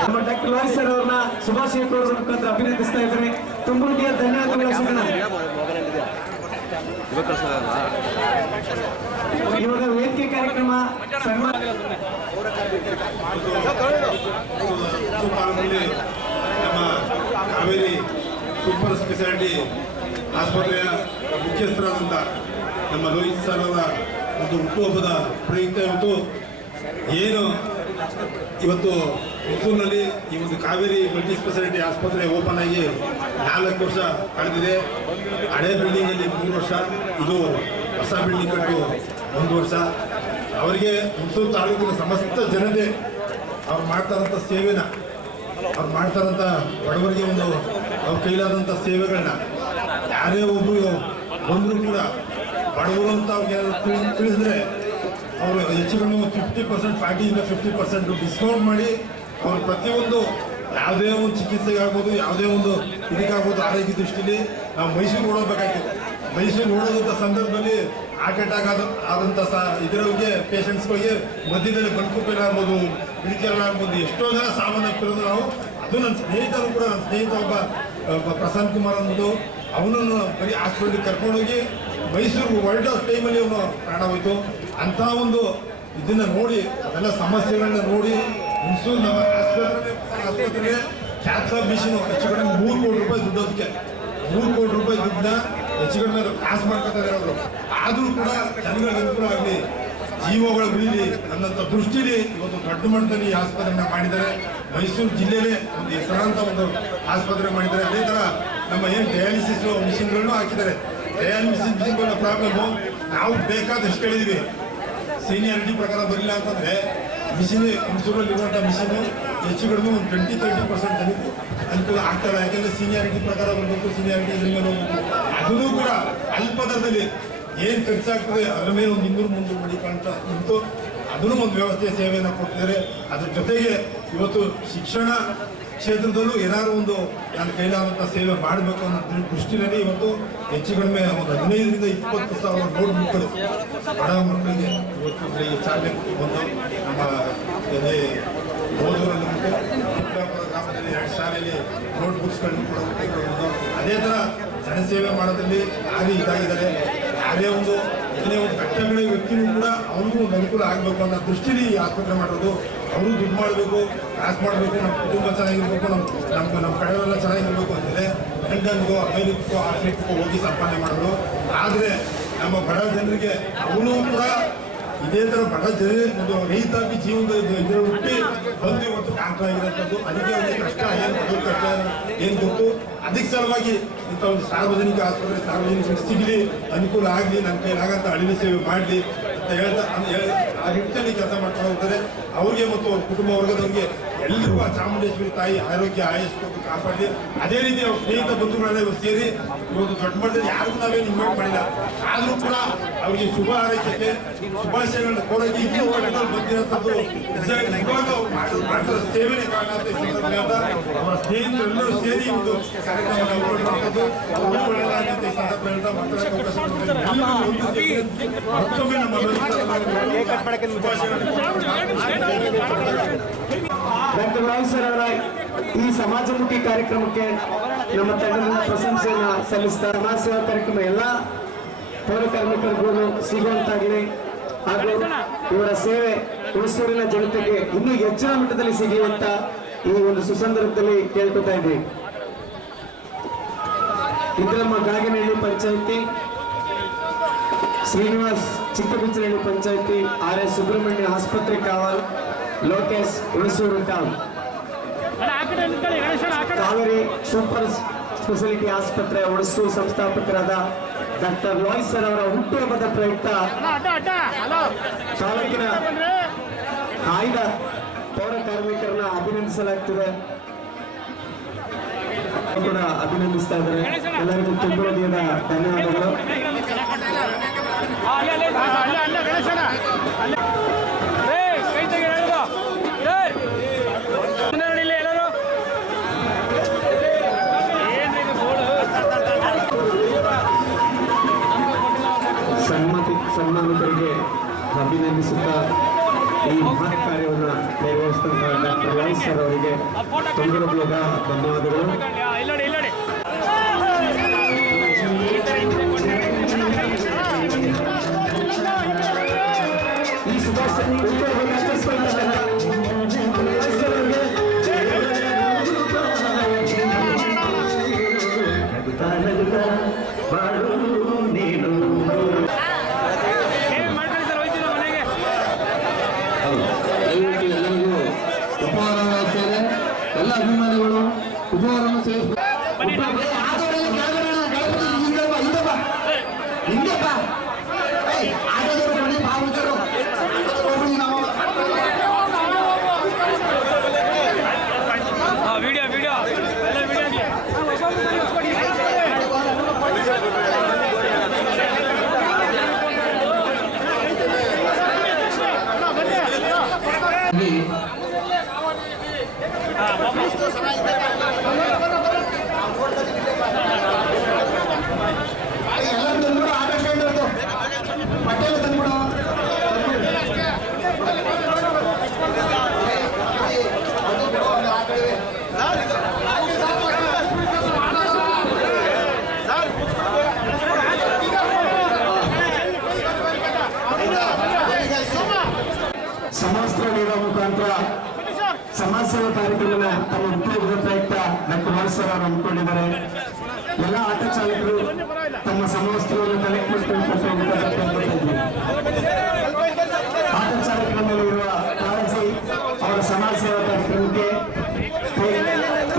ನಮ್ಮ ಡಾಕ್ಟರ್ ಲೋಹಿತ್ ಸರ್ ಅವ್ರನ್ನ ಶುಭಾಶಯ ಕೋರುವ ಮುಖಾಂತರ ಅಭಿನಂದಿಸ್ತಾ ಇದ್ದಾರೆ. ತುಂಬ ಧನ್ಯವಾದಗಳು ಸರ್. ಇವಾಗ ವೇದಿಕೆ ಕಾರ್ಯಕ್ರಮ ನಮ್ಮ ಕಾವೇರಿ ಸೂಪರ್ ಸ್ಪೆಷಾಲಿಟಿ ಆಸ್ಪತ್ರೆಯ ಮುಖ್ಯಸ್ಥರಾದಂಥ ನಮ್ಮ ಲೋಹಿತ್ ಸರ್ ಅವರ ಒಂದು ಹುಟ್ಟುಹಬ್ಬದ ಪ್ರಯುಕ್ತ ಏನು ಇವತ್ತು ಹುಣಸೂರಿನಲ್ಲಿ ಈ ಒಂದು ಕಾವೇರಿ ಮಲ್ಟಿ ಸ್ಪೆಷಾಲಿಟಿ ಆಸ್ಪತ್ರೆ ಓಪನ್ ಆಗಿ 4 ವರ್ಷ ಕಳೆದಿದೆ. ಹಳೆ ಬಿಲ್ಡಿಂಗಲ್ಲಿ 3 ವರ್ಷ, ಇದು ಹೊಸ ಬಿಲ್ಡಿಂಗ್ ಕಟ್ಟು 1 ವರ್ಷ. ಅವರಿಗೆ ಹುಣಸೂರು ತಾಲೂಕಿನ ಸಮಸ್ತ ಜನತೆ ಅವ್ರು ಮಾಡ್ತಾರಂಥ ಸೇವೆನ, ಅವ್ರು ಮಾಡ್ತಾರಂಥ ಬಡವರಿಗೆ ಒಂದು ಅವ್ರ ಕೈಲಾದಂಥ ಸೇವೆಗಳನ್ನ ಯಾರೇ ಒಬ್ಬರು ಬಂದರೂ ಕೂಡ ಬಡವರು ಅಂತ ಅವ್ರಿಗೆ ತಿಳಿಸಿದ್ರೆ ಅವರು ಹೆಚ್ಚು ಕಡಿಮೆ 50% 40% 50% ಡಿಸ್ಕೌಂಟ್ ಮಾಡಿ ಅವರು ಪ್ರತಿಯೊಂದು ಯಾವುದೇ ಒಂದು ಚಿಕಿತ್ಸೆಗಾಗ್ಬೋದು, ಯಾವುದೇ ಒಂದು ಇದಕ್ಕಾಗ್ಬೋದು, ಆರೋಗ್ಯ ದೃಷ್ಟಿಲಿ ನಾವು ಮೈಸೂರು ಓಡೋಗ್ಬೇಕಾಯ್ತು. ಮೈಸೂರು ಓಡೋದಂಥ ಸಂದರ್ಭದಲ್ಲಿ ಹಾರ್ಟ್ ಅಟ್ಯಾಕ್ ಆದಂಥ ಇದರವ್ರಿಗೆ ಪೇಷಂಟ್ಸ್ಗಳಿಗೆ ಮಧ್ಯದಲ್ಲಿ ಗಂಟುಪೇನ ಆಗ್ಬೋದು, ಮೆಡಿಕಲ್ ಆಗ್ಬೋದು, ಎಷ್ಟೋ ಜನ ಸಾಮಾನ್ಯರು ನಾವು. ಅದು ನನ್ನ ಸ್ನೇಹಿತರು ಕೂಡ, ನನ್ನ ಸ್ನೇಹಿತ ಒಬ್ಬ ಪ್ರಶಾಂತ್ ಕುಮಾರ್ ಅನ್ನೋದು, ಅವನನ್ನು ಬರೀ ಹಾಸ್ಪಿಟಲ್ಗೆ ಕರ್ಕೊಂಡೋಗಿ ಮೈಸೂರು ಹೊರಟೋ ಟೈಮಲ್ಲಿ ಅವನು ಪ್ರಾಣ ಹೋಯ್ತು. ಅಂಥ ಒಂದು ಇದನ್ನು ನೋಡಿ, ಅದೆಲ್ಲ ಸಮಸ್ಯೆಗಳನ್ನ ನೋಡಿ ಹುಣಸೂರು ನಮ್ಮ ಆಸ್ಪತ್ರೆಗೆ ಕ್ಯಾಥ್ಲಾಬ್ ಮಿಷಿನ್ ಹೆಚ್ಚು ಕಡಿಮೆ 3 ಕೋಟಿ ರೂಪಾಯಿ ದುಡ್ಡು, ಅದಕ್ಕೆ 3 ಕೋಟಿ ರೂಪಾಯಿ ದುಡ್ಡನ್ನ ಹೆಚ್ಚು ಕಡಿಮೆ ಕಾಸು ಮಾಡ್ಕೊತಾರೆ ಅವರು. ಆದರೂ ಕೂಡ ಜನಗಳಿಗೆ ಅನುಕೂಲ ಆಗಲಿ, ಜೀವಗಳು ಉಳಿಲಿ ಅನ್ನೋಂಥ ದೃಷ್ಟಿಲಿ ಇವತ್ತು ದೊಡ್ಡ ಮಟ್ಟದಲ್ಲಿ ಈ ಆಸ್ಪತ್ರೆನ ಮಾಡಿದ್ದಾರೆ. ಮೈಸೂರು ಜಿಲ್ಲೆಯಲ್ಲೇ ಒಂದು ಹೆಸರಾಂತ ಒಂದು ಆಸ್ಪತ್ರೆ ಮಾಡಿದ್ದಾರೆ. ಅದೇ ಥರ ನಮ್ಮ ಏನು ಡಯಾಲಿಸಿಸ್ ಮಿಷಿನ್ಗಳನ್ನು ಹಾಕಿದ್ದಾರೆ. ಡಯಾಲಿಸಿಸ್ ಮಿಷಿನ್ಗಳ ಪ್ರಾಬ್ಲಮ್ಮು ನಾವು ಬೇಕಾದಷ್ಟು ಹೇಳಿದ್ವಿ. ಸೀನಿಯಾರಿಟಿ ಪ್ರಕಾರ ಬರಲಿಲ್ಲ ಅಂತಂದರೆ ಮಿಷಿನ್ ಹುಣಸೂರಲ್ಲಿರುವಂಥ ಮಿಷಿನು ಹೆಚ್ಚು ಕಡಿಮೆ ಒಂದು 20-30% ಜನಕ್ಕೆ ಅನುಕೂಲ ಆಗ್ತಾರೆ. ಯಾಕೆಂದರೆ ಸೀನಿಯಾರಿಟಿ ಪ್ರಕಾರ ಬರಬೇಕು, ಸೀನಿಯಾರಿಟಿ ಇದ್ರ ಮೇಲೆ ಹೋಗ್ಬೇಕು. ಅದನ್ನು ಕೂಡ ಅಲ್ಪ ದರದಲ್ಲಿ ಏನು ಖರ್ಚಾಗ್ತದೆ ಅದರ ಮೇಲೆ ಒಂದು 200-300 ಮಡಿಕಂತ ನಿಂತು ಅದನ್ನು ಒಂದು ವ್ಯವಸ್ಥೆ ಸೇವೆಯನ್ನು ಕೊಡ್ತಿದ್ದಾರೆ. ಅದ್ರ ಜೊತೆಗೆ ಇವತ್ತು ಶಿಕ್ಷಣ ಕ್ಷೇತ್ರದಲ್ಲೂ ಏನಾದ್ರು ಒಂದು ನನ್ನ ಕೈಲಾದಂಥ ಸೇವೆ ಮಾಡಬೇಕು ಅನ್ನೋ ದೃಷ್ಟಿನಲ್ಲಿ ಇವತ್ತು ಹೆಚ್ಚು ಕಡಿಮೆ ಒಂದು 15,000-20,000 ನೋಟ್ ಬುಕ್ಗಳು ಬಡ ಮಕ್ಕಳಿಗೆ ಇವತ್ತು ಚಾಲನೆ ಬಂದು ನಮ್ಮ ಓದೂರಲ್ಲಿ ಮತ್ತು ಗ್ರಾಮದಲ್ಲಿ 2 ಶಾಲೆಯಲ್ಲಿ ನೋಟ್ ಬುಕ್ಸ್ಗಳನ್ನು ಕೂಡ ಉಪಯೋಗಿಸಬಹುದು. ಅದೇ ಥರ ಜನಸೇವೆ ಮಾಡೋದ್ರಲ್ಲಿ ಯಾರೇ ಇದಾಗಿದ್ದಾರೆ, ಯಾರೇ ಒಂದು ಏನೇ ಒಂದು ಕಟ್ಟಡ ವ್ಯಕ್ತಿನೂ ಕೂಡ ಅವ್ರಿಗೂ ಒಂದು ಅನುಕೂಲ ಆಗಬೇಕು ಅನ್ನೋ ದೃಷ್ಟಿಲಿ ಈ ಆಸ್ಪತ್ರೆ ಮಾಡೋದು. ಅವರು ದುಡ್ಡು ಮಾಡಬೇಕು, ಕಾಸು ಮಾಡಬೇಕು, ನಮ್ಮ ಕುಟುಂಬ ಚೆನ್ನಾಗಿರ್ಬೇಕು, ನಮ್ಮ ಕಡೆಯೆಲ್ಲ ಚೆನ್ನಾಗಿರ್ಬೇಕು ಅಂತಿದೆ. ಲಂಡನ್ಗೋ ಅಮೇರಿಕಕ್ಕೋ ಆಫ್ರಿಕಕ್ಕೋ ಹೋಗಿ ಸಂಪಾದನೆ ಮಾಡೋದು. ಆದರೆ ನಮ್ಮ ಬಡ ಜನರಿಗೆ ಅವನು ಕೂಡ ಇದೇ ಥರ ಬಡ ಜನ ಒಂದು ರೈತಾಪಿ ಜೀವನದ ಇದರ ಹುಟ್ಟಿ ಬಂದು ಇವತ್ತು ಡಾಕ್ಟರ್ ಆಗಿರೋಂಥದ್ದು. ಅದಕ್ಕೆ ಅವ್ರಿಗೆ ಕಷ್ಟ ಏನು ಕಷ್ಟ ಏನು ಗೊತ್ತು. ಅದಕ್ಕೆ ಸಲುವಾಗಿ ಇಂಥ ಒಂದು ಸಾರ್ವಜನಿಕ ಆಸ್ಪತ್ರೆ ಸಾರ್ವಜನಿಕ ಸಿಗಲಿ, ಅನುಕೂಲ ಆಗಲಿ, ನನ್ನ ಕೈಲಾಗಂತ ಅಳಿಲು ಸೇವೆ ಮಾಡಲಿ ಅಂತ ಹೇಳ್ತಾ ಆ ನಿಟ್ಟಿನಲ್ಲಿ ಕೆಲಸ ಮಾಡ್ಕೊಂಡು ಹೋಗ್ತಾರೆ. ಅವ್ರಿಗೆ ಮತ್ತು ಅವ್ರ ಕುಟುಂಬ ವರ್ಗದವ್ರಿಗೆ ಎಲ್ಲರಿಗೂ ಆ ಚಾಮುಂಡೇಶ್ವರಿ ತಾಯಿ ಆರೋಗ್ಯ ಆಯಸ್ಸು ಕಾಪಾಡಲಿ. ಅದೇ ರೀತಿ ಅವ್ರ ಸ್ನೇಹಿತ ಬಂಧುಗಳೆಲ್ಲ ಇವರು ಸೇರಿ ಇವತ್ತು ದೊಡ್ಡ ಮಟ್ಟದಲ್ಲಿ ಯಾರಿಗೂ ನಾವೇನು ಇನ್ವೈಟ್ ಮಾಡಿಲ್ಲ, ಆದರೂ ಕೂಡ ಅವ್ರಿಗೆ ಶುಭ ಹಾರೈಕೆ ಶುಭಾಶಯಗಳನ್ನ ಕೊಡೋಕೆ ಇನ್ನೂ ಮಟ್ಟದಲ್ಲಿ ಬಂದಿರೋಂಥದ್ದು ನಿಜವಾಗ ಮಾಡ್ತಾರೆ ಸೇವೆನೇ ಕಾರಣ ಅಂತ ಅವರ ಸ್ನೇಹಿತರೆಲ್ಲರೂ ಸೇರಿ ಒಂದು ಕಾರ್ಯಕ್ರಮ ಮತ್ತೊಮ್ಮೆ ಡಾಕ್ಟರ್ ರಾವ್ ಸರ್ ಅವರ ಈ ಸಮಾಜಮುಖಿ ಕಾರ್ಯಕ್ರಮಕ್ಕೆ ನಮ್ಮ ತಂಡದಿಂದ ಪ್ರಶಂಸೆಯನ್ನ ಸಲ್ಲಿಸ್ತಾ ಸಮಾಜ ಸೇವಾ ಕಾರ್ಯಕ್ರಮ ಎಲ್ಲ ಪೌರ ಕಾರ್ಮಿಕರಿಗೂ ಸಿಗುವಂತಾಗಲಿ ಹಾಗೂ ಇವರ ಸೇವೆ ಹುಣಸೂರಿನ ಜನತೆಗೆ ಇನ್ನೂ ಹೆಚ್ಚಿನ ಮಟ್ಟದಲ್ಲಿ ಸಿಗಲಿ ಅಂತ ಈ ಒಂದು ಸುಸಂದರ್ಭದಲ್ಲಿ ಕೇಳ್ಕೊತಾ ಇದ್ದೀವಿ. ಇದ್ರಮ್ಮ ಗಾಗಿನಹಳ್ಳಿ ಪಂಚಾಯಿತಿ, ಶ್ರೀನಿವಾಸ್ ಚಿಕ್ಕಬಿಚ್ಚನಹಳ್ಳಿ ಪಂಚಾಯಿತಿ, RS ಸುಬ್ರಹ್ಮಣ್ಯ ಆಸ್ಪತ್ರೆ ಕಾವಲ್, Lokesh Hunsur town, Kaveri super speciality ಆಸ್ಪತ್ರೆ ಹುಣಸೂರು ಸಂಸ್ಥಾಪಕರಾದ ಡಾಕ್ಟರ್ ಲೋಹಿತ್ ಸರ್ ಅವರ ಹುಟ್ಟುಹಬ್ಬದ ಪ್ರಯುಕ್ತ ತಾಲೂಕಿನ ಆಯ್ದ ಪೌರ ಕಾರ್ಮಿಕರನ್ನ ಅಭಿನಂದಿಸಲಾಗ್ತಿದೆ, ಕೂಡ ಅಭಿನಂದಿಸ್ತಾ ಇದ್ದಾರೆ. ಎಲ್ಲರಿಗೂ ತುಂಬ ಹೃದಯದ ಧನ್ಯವಾದಗಳು. ಸನ್ಮಾನಿತರಿಗೆ ಅಭಿನಂದಿಸುತ್ತಾ ಈ ಮಹತ್ ಕಾರ್ಯವನ್ನು ನಿರ್ವಹಿಸಿದಂತ ಡಾಕ್ಟರ್ ಲೋಹಿತ್ ಸರ್ ಅವರಿಗೆ ತುಂಬ ಹೃದಯದ ಧನ್ಯವಾದಗಳು. ಈ ಎಲ್ಲ ಅಭಿಮಾನಿಗಳು ಉಪಹಾರವನ್ನು ವಿಡಿಯೋ ಸಮವಸ್ತ್ರ ನೀಡುವ ಮುಖಾಂತರ ಸಮಾಜ ಸೇವಾ ಕಾರ್ಯಕ್ರಮನ ತಮ್ಮ ಹುಟ್ಟುಹಬ್ಬದ ಪ್ರಯುಕ್ತ ಡಾಕ್ಟರ್ ವಾರಸರ್ ಅವರು ಹಮ್ಮಿಕೊಂಡಿದ್ದಾರೆ. ಎಲ್ಲ ಆಟೋ ಚಾಲಕರು ತಮ್ಮ ಸಮವಸ್ತ್ರವನ್ನು ಕಲೆಕ್ಟ್ ಮಾಡಿಕೊಂಡು ಆಟೋ ಚಾಲಕರ ಮೇಲೆ ಇರುವ ಕಾಳಜಿ ಅವರ ಸಮಾಜ ಸೇವಾ ಕಾರ್ಯಕ್ರಮಕ್ಕೆ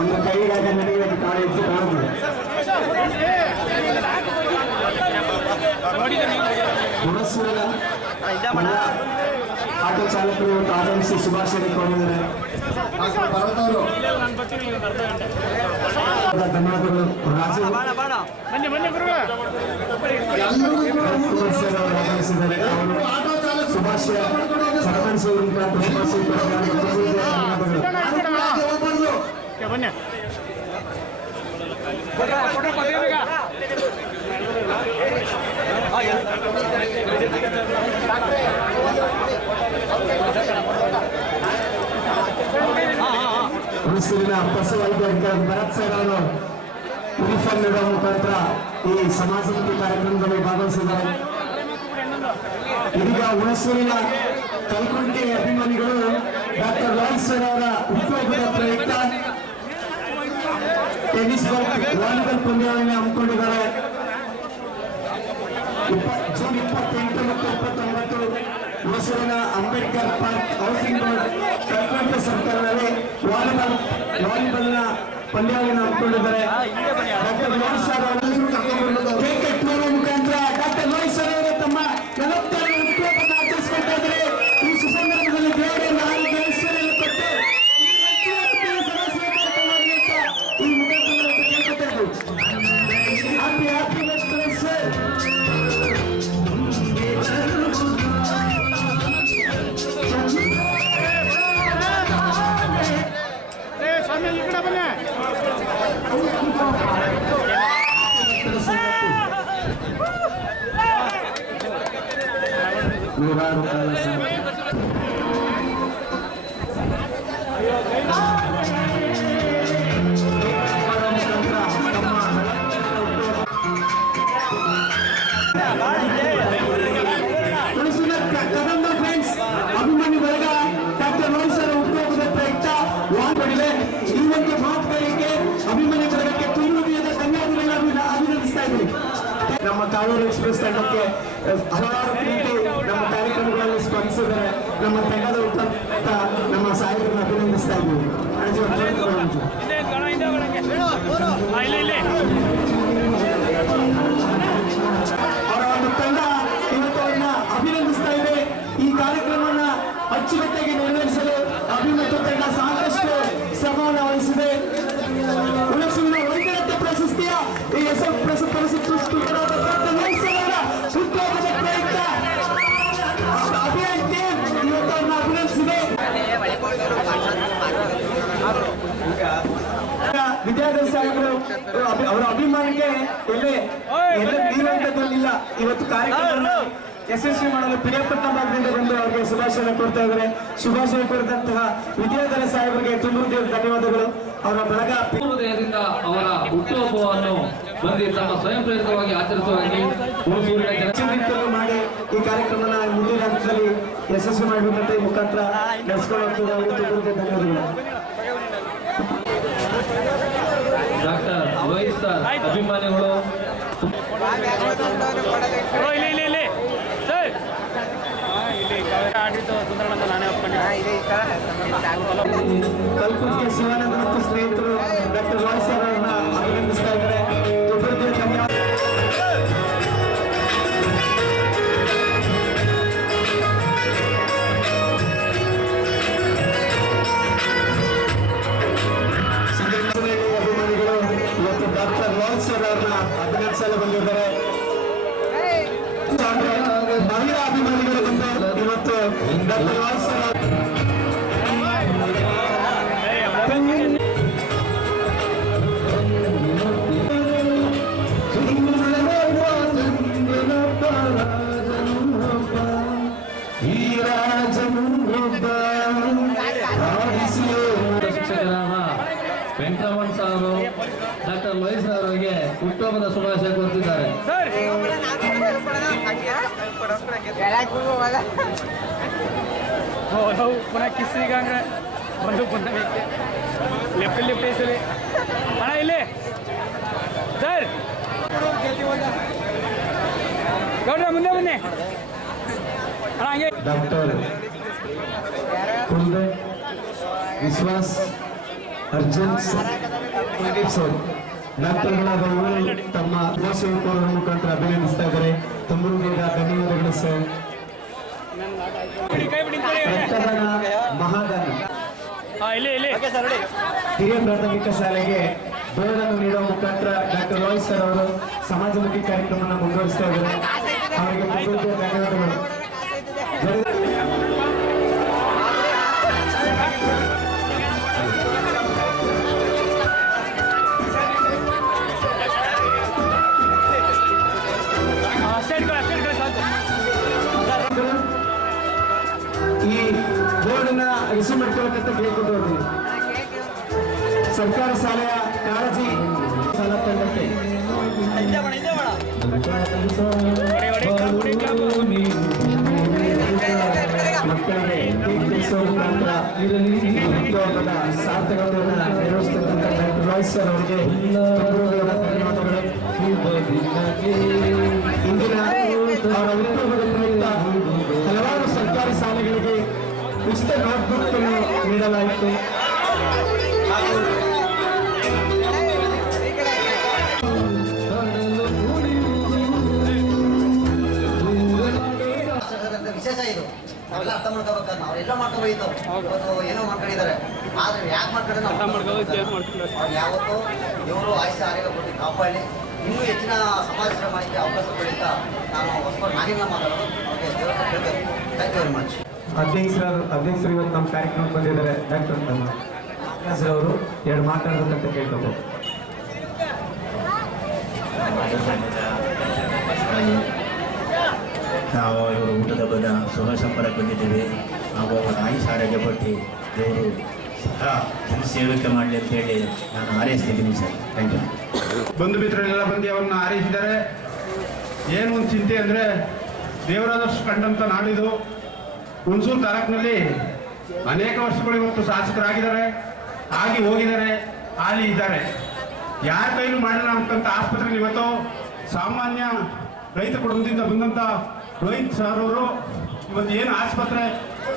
ಒಂದು ಕೈಗಾಗ ನಡೆಯುವ ಕಾಳಜಿ ಕಾಣುತ್ತದೆ. ಹುಣಸೂರಿನ ಆಟೋ ಚಾಲಕರು ಇವತ್ತು ಆಗಮಿಸಿ ಶುಭಾಶಯ ಕೋರಿದ್ದಾರೆ. ಧನ್ಯವಾದಗಳು. ರಾಜು ಆಗಮಿಸಿದ್ದಾರೆ. ಶುಭಾಶಯ ಸರ್ಪಂಚ್ ಹುಣಸೂರಿನ ಪಶುವೈದ್ಯ ಭರತ್ ಸರ್ ಅವರು ಯೂನಿಫಾರ್ಮ್ ನೀಡುವ ಮುಖಾಂತರ ಈ ಸಮಾಜಮುಖಿ ಕಾರ್ಯಕ್ರಮದಲ್ಲಿ ಭಾಗವಹಿಸಿದ್ದಾರೆ. ಇದೀಗ ಹುಣಸೂರಿನ ಕಲ್ಕುಂಟೆ ಅಭಿಮಾನಿಗಳು ಡಾಕ್ಟರ್ ಲಾಲ್ ಸರ್ ಅವರ ಹುಟ್ಟುಹಬ್ಬದ ಪ್ರಯುಕ್ತ ಟೆನ್ನಿಸ್ ವಾಲಿಬಾಲ್ ಪಂದ್ಯಾವಳಿಯನ್ನು ಹಮ್ಮಿಕೊಂಡಿದ್ದಾರೆ. ಜೂನ್ 28 ಮತ್ತು 29 ಹುಣಸೂರಿನ ಅಂಬೇಡ್ಕರ್ ಪಾರ್ಕ್ ಹೌಸಿಂಗ್ ಬೋರ್ಡ್ ಕಲ್ಕುಂಟೆ ಸರ್ಕಾರದಲ್ಲಿ ವಾಲಿಬಾಲ್ನ ಪಂದ್ಯಾವಳಿಯನ್ನು ಹಮ್ಮಿಕೊಂಡಿದ್ದಾರೆ. ಡಾಕ್ಟರ್ ಲಾಲ್ ಸರ್ ಅವರು ಕೇಕ್ ಕಟ್ ಮಾಡುವ ಮುಖಾಂತರ ಡಾಕ್ಟರ್ ಲಾಲ್ ಸರ್ ಅವರು ತಮ್ಮ 40ನೇ ಹುಟ್ಟುಹಬ್ಬವನ್ನು ಆಚರಿಸಿಕೊಳ್ತಾ ಇದ್ದಾರೆ. ಈ ಸುಸಂದರ್ಭದಲ್ಲಿ ದೇವರನ್ನು ಆರೋಗ್ಯ ಐಶ್ವರ್ಯವನ್ನು ಕೊಟ್ಟು ಈ ಮುಖಾಂತರ ಕೇಳ್ಕೊತಾ ಇದ್ದೀವಿ. Happy birthday sir. ನೂರಾರು ಕದಂಬ ಫ್ರೆಂಡ್ಸ್ ಅಭಿಮಾನಿ ವರ್ಗ ಡಾಕ್ಟರ್ ಲಾಲ್ ಸರ್ ಹುಟ್ಟುಹಬ್ಬದ ಪ್ರಯುಕ್ತ ವಾಲ್ಪಡಿದೆ. ಈ ಒಂದು ಮಾತುಗಳಿಗೆ ಅಭಿಮಾನಿ ವರ್ಗಕ್ಕೆ ತುಂಬುವುದಿಲ್ಲದ ಧನ್ಯವಾದಗಳನ್ನು ಅಭಿನಂದಿಸ್ತಾ ಇದ್ದೀನಿ. ನಮ್ಮ ಕಾವೇರಿ ಎಕ್ಸ್ಪ್ರೆಸ್ ತಂಡಕ್ಕೆ ಹಲವಾರು ಪ್ರೀತಿ ನಮ್ಮ ಕಾರ್ಯಕ್ರಮಗಳಲ್ಲಿ ಸ್ಪಂದಿಸಿದರೆ ನಮ್ಮ ತಂಡದ ಉತ್ತಮ ನಮ್ಮ ಸಾಹೇಬರನ್ನು ಅಭಿನಂದಿಸ್ತಾ ಇದ್ದೀವಿ. ಅವರ ಒಂದು ತಂಡ ಇವತ್ತು ಅವ್ರನ್ನ ಅಭಿನಂದಿಸ್ತಾ ಇದೆ. ಈ ಕಾರ್ಯಕ್ರಮವನ್ನು ಅಚ್ಚುಕಟ್ಟಾಗಿ ನೆರವೇರಿಸಲು ಅಭಿಮತ ತಂಡ ಸಾಕಷ್ಟು ಶ್ರಮವನ್ನು ವಹಿಸಿದೆ. ಹುಣಸೂರಿನ ವೈದ್ಯರತ್ನ ಪ್ರಶಸ್ತಿಯ ಈ ಹೆಸರು ಪುರಸ್ಕೃತರಾದ ಹುಟ್ಟುಹಬ್ಬದ ಪ್ರಯುಕ್ತ ಅಭಿಯಾನ್ ಟೀಮ್ ಇವತ್ತು ಅವ್ರನ್ನ ಅಭಿನಂದಿಸಿದೆ. ವಿದ್ಯಾಧರ ಸಾಹೇಬರು ಅವರ ಅಭಿಮಾನಕ್ಕೆ ಎಲ್ಲೇ ನೀಡುವಂತದ್ದಿಲ್ಲ. ಇವತ್ತು ಕಾರ್ಯಕ್ರಮ ಯಶಸ್ವಿ ಮಾಡಲು ಪಿರಿಯಾಪಟ್ಟಣ ಭಾಗದಿಂದ ಬಂದು ಅವರಿಗೆ ಶುಭಾಶಯ ಕೊಡ್ತಾ ಇದ್ದಾರೆ. ಶುಭಾಶಯ ಕೊಡಿದಂತಹ ವಿದ್ಯಾಧರ ಸಾಹೇಬರಿಗೆ ತುಂಬ ಧನ್ಯವಾದಗಳು. ಅವರ ಬಳಗ ಹೃದಯದಿಂದ ಅವರ ಹುಟ್ಟುಹಬ್ಬವನ್ನು ಬಂದು ತಮ್ಮ ಸ್ವಯಂ ಪ್ರೇರಿತವಾಗಿ ಆಚರಿಸುವಾಗಿ ರೀತಿಯಲ್ಲಿ ಮಾಡಿ ಈ ಕಾರ್ಯಕ್ರಮನ ಮುಂದಿನ ಹಂತದಲ್ಲಿ ಯಶಸ್ವಿ ಮಾಡಬೇಕಂತ ಈ ಮುಖಾಂತರ ನಡೆಸ್ಕೊಂಡು ಹೋಗ್ತದೆ. ಅವರಿಗೆ ತುಂಬ ಧನ್ಯವಾದಗಳು. ಡಾಕ್ಟರ್ ಲೋಹಿತ್ ಸರ್ ಅಭಿಮಾನಿಗಳು ಕಲ್ಕುಂಟೆ ಶಿವಾನಂದ ಮತ್ತು ಸ್ನೇಹಿತರು ಡಾಕ್ಟರ್ ಲಾಲ್ ಸರ್ ಅವರನ್ನ ಅಭಿನಂದಿಸ್ತಾ ಇದ್ದಾರೆ. ಧನ್ಯವಾದ. ಅಭಿಮಾನಿಗಳು ಇವತ್ತು ಡಾಕ್ಟರ್ ಲಾಲ್ ಸರ್ ಅವರನ್ನ ಅಭಿನಂದಿಸಲು ಬಂದಿದ್ದಾರೆ. ಮಹಿಳಾ ಅಭಿಮಾನಿಗಳು ಬಂದು ಇವತ್ತು ಡಾಕ್ಟರ್ ಲಾಲ್ ಸರ್ ಶಿಕ್ಷಕರಾದ ವೆಂಕಟರಮಣ್ ಸಾರು ಡಾಕ್ಟರ್ ಲೋಹಿತ್ ಸರ್ ಅವರಿಗೆ ಹುಟ್ಟುಹಬ್ಬದ ಶುಭಾಶಯ ಕೋರುತ್ತಿದ್ದಾರೆ. ಪುನಃ ಕಿಸ್ಸಿಗ ಬಂದು ಪುನಃ ಲೆಫ್ಟ್ ಲೆಫ್ಟ್ ಹೆಸರು ಅಣ್ಣ ಇಲ್ಲಿ ಸರ್ ಗೌಡ್ರ ಮುಂದೆ ಬನ್ನಿ ಅಣ್ಣ ಹಂಗೆ ಡಾಕ್ಟರ್ ಕುಂದೆ ವಿಶ್ವಾಸ್ ಅರ್ಜುನ್ ಕುಲದೀಪ್ ಸರ್ ಡಾಕ್ಟರ್ಗಳಾದ ಇವರು ತಮ್ಮ ಸೇವಕರ ಮುಖಾಂತರ ಅಭಿನಂದಿಸ್ತಾ ಇದ್ದಾರೆ. ತುಂಬ ಧನ್ಯವಾದಗಳು ಸರ್. ರಕ್ತದಾನ ಮಹಾದಾನ ಹಿರಿಯ ಪ್ರಾಥಮಿಕ ಶಾಲೆಗೆ ಬೋರ್ಡನ್ನು ನೀಡುವ ಮುಖಾಂತರ ಡಾಕ್ಟರ್ ರೋಹಿತ್ ಸರ್ ಅವರು ಸಮಾಜಮುಖಿ ಕಾರ್ಯಕ್ರಮವನ್ನು ಮುಂದುವರಿಸ್ತಾ ಇದ್ದಾರೆ. ಅವರಿಗೆ ತುಂಬ ಧನ್ಯವಾದಗಳು. ಈ ಬೋರ್ಡನ್ನ ರಿಸೀವ್ ಮಾಡ್ಕೊಳ್ಬೇಕಂತ ಕೇಳ್ಕೊಂಡು ಹೋಗ್ತೀನಿ. ಸರ್ಕಾರ ಶಾಲೆಯ ಕಾಳಜಿ ಸಾಲ ತಂಡಕ್ಕೆ ಮಕ್ಕಳಿಗೆ ಮುಖಾಂತರ ಹುಟ್ಟುಹಬ್ಬದ ಸಾರ್ಥಕತೆಯನ್ನು ನೆರವೇರಿಸತಕ್ಕಂಥ ಡಾಕ್ಟರ್ ರೋಹಿತ್ ಸರ್ ಅವರಿಗೆ ಧನ್ಯವಾದಗಳು. ಇಂದಿನ ಅವರ ಹುಟ್ಟುಹಬ್ಬದ ಪ್ರಯುಕ್ತ ಹಲವಾರು ಸರ್ಕಾರಿ ಶಾಲೆಗಳಿಗೆ ಉಚಿತ ನೋಟ್ಬುಕ್ ಅನ್ನು ನೀಡಲಾಯಿತು. ವಿಶೇಷ ಇದು ನಾವೆಲ್ಲ ಅರ್ಥ ಮಾಡ್ಕೋಬೇಕಾದ್ರೆ ಅವ್ರೆಲ್ಲ ಮಾಡ್ಕೋಬೇಕು. ಏನೋ ಮಾಡ್ಕೊಂಡಿದ್ದಾರೆ, ಆದ್ರೆ ಯಾಕೆ ಮಾಡ್ಕೊಂಡ್ರೆ ಅವ್ರು ಯಾವತ್ತೂ ಇವರು ಆಯುಷ್ಯ ಆರೋಗ್ಯ ಕೊಟ್ಟು ಕಾಪಾಡಿ ಇನ್ನೂ ಹೆಚ್ಚಿನ ಸಮಾಜ ಸೇವೆ ಮಾಡಲಿಕ್ಕೆ ಅವಕಾಶ ಕೊಡಲಿಕ್ಕೆ ನಾನು ಹೊಸಬರು ನಾನಿಲ್ಲ ಮಾತಾಡೋದು ಅವ್ರಿಗೆ ದೇವರ ಕೇಳಬೇಕು. Thank you very much. ಅಧ್ಯಕ್ಷರು ಇವತ್ತು ನಮ್ಮ ಕಾರ್ಯಕ್ರಮಕ್ಕೆ ಬಂದಿದ್ದಾರೆ. ಡಾಕ್ಟರ್ ಅವರು ಎರಡು ಮಾತಾಡಬೇಕಂತ ಕೇಳ್ಕೋಬೇಕು. ನಾವು ಇವರು ಊಟದ ಹಬ್ಬದ ಶುಭ ಸಂಪರ್ಕ ಬಂದಿದ್ದೇವೆ. ಹಾಗೂ ಅವರ ಆಯುಷ್ ಆರೋಗ್ಯ ಪಟ್ಟಿ ದೇವರು ಸಹ ಸೇವಕ್ಕೆ ಮಾಡಲಿ ಅಂತ ಹೇಳಿ ನಾನು ಹಾರೈಸ್ತಿದ್ದೀನಿ ಸರ್. Thank you. ಬಂಧು ಮಿತ್ರರೆಲ್ಲ ಬಂದು ಅವರನ್ನು ಹಾರೈಸಿದ್ದಾರೆ. ಏನು ಒಂದು ಚಿಂತೆ ಅಂದರೆ ದೇವರಾದಷ್ಟು ಕಂಡಂಥ ನಾಡಿದು ಹುಣಸೂರು ತಾಲೂಕಿನಲ್ಲಿ ಅನೇಕ ವರ್ಷಗಳು ಇವತ್ತು ಶಾಸಕರಾಗಿದ್ದಾರೆ, ಆಗಿ ಹೋಗಿದ್ದಾರೆ, ಹಾಲಿ ಇದ್ದಾರೆ. ಯಾರ ಕೈಲೂ ಮಾಡಿಲ್ಲ ಅಂತಂತ ಆಸ್ಪತ್ರೆಯಲ್ಲಿ ಇವತ್ತು ಸಾಮಾನ್ಯ ರೈತ ಕುಟುಂಬದಿಂದ ಬಂದಂಥ ರೋಹಿತ್ ಸರ್ ಅವರು ಇವತ್ತು ಏನು ಆಸ್ಪತ್ರೆ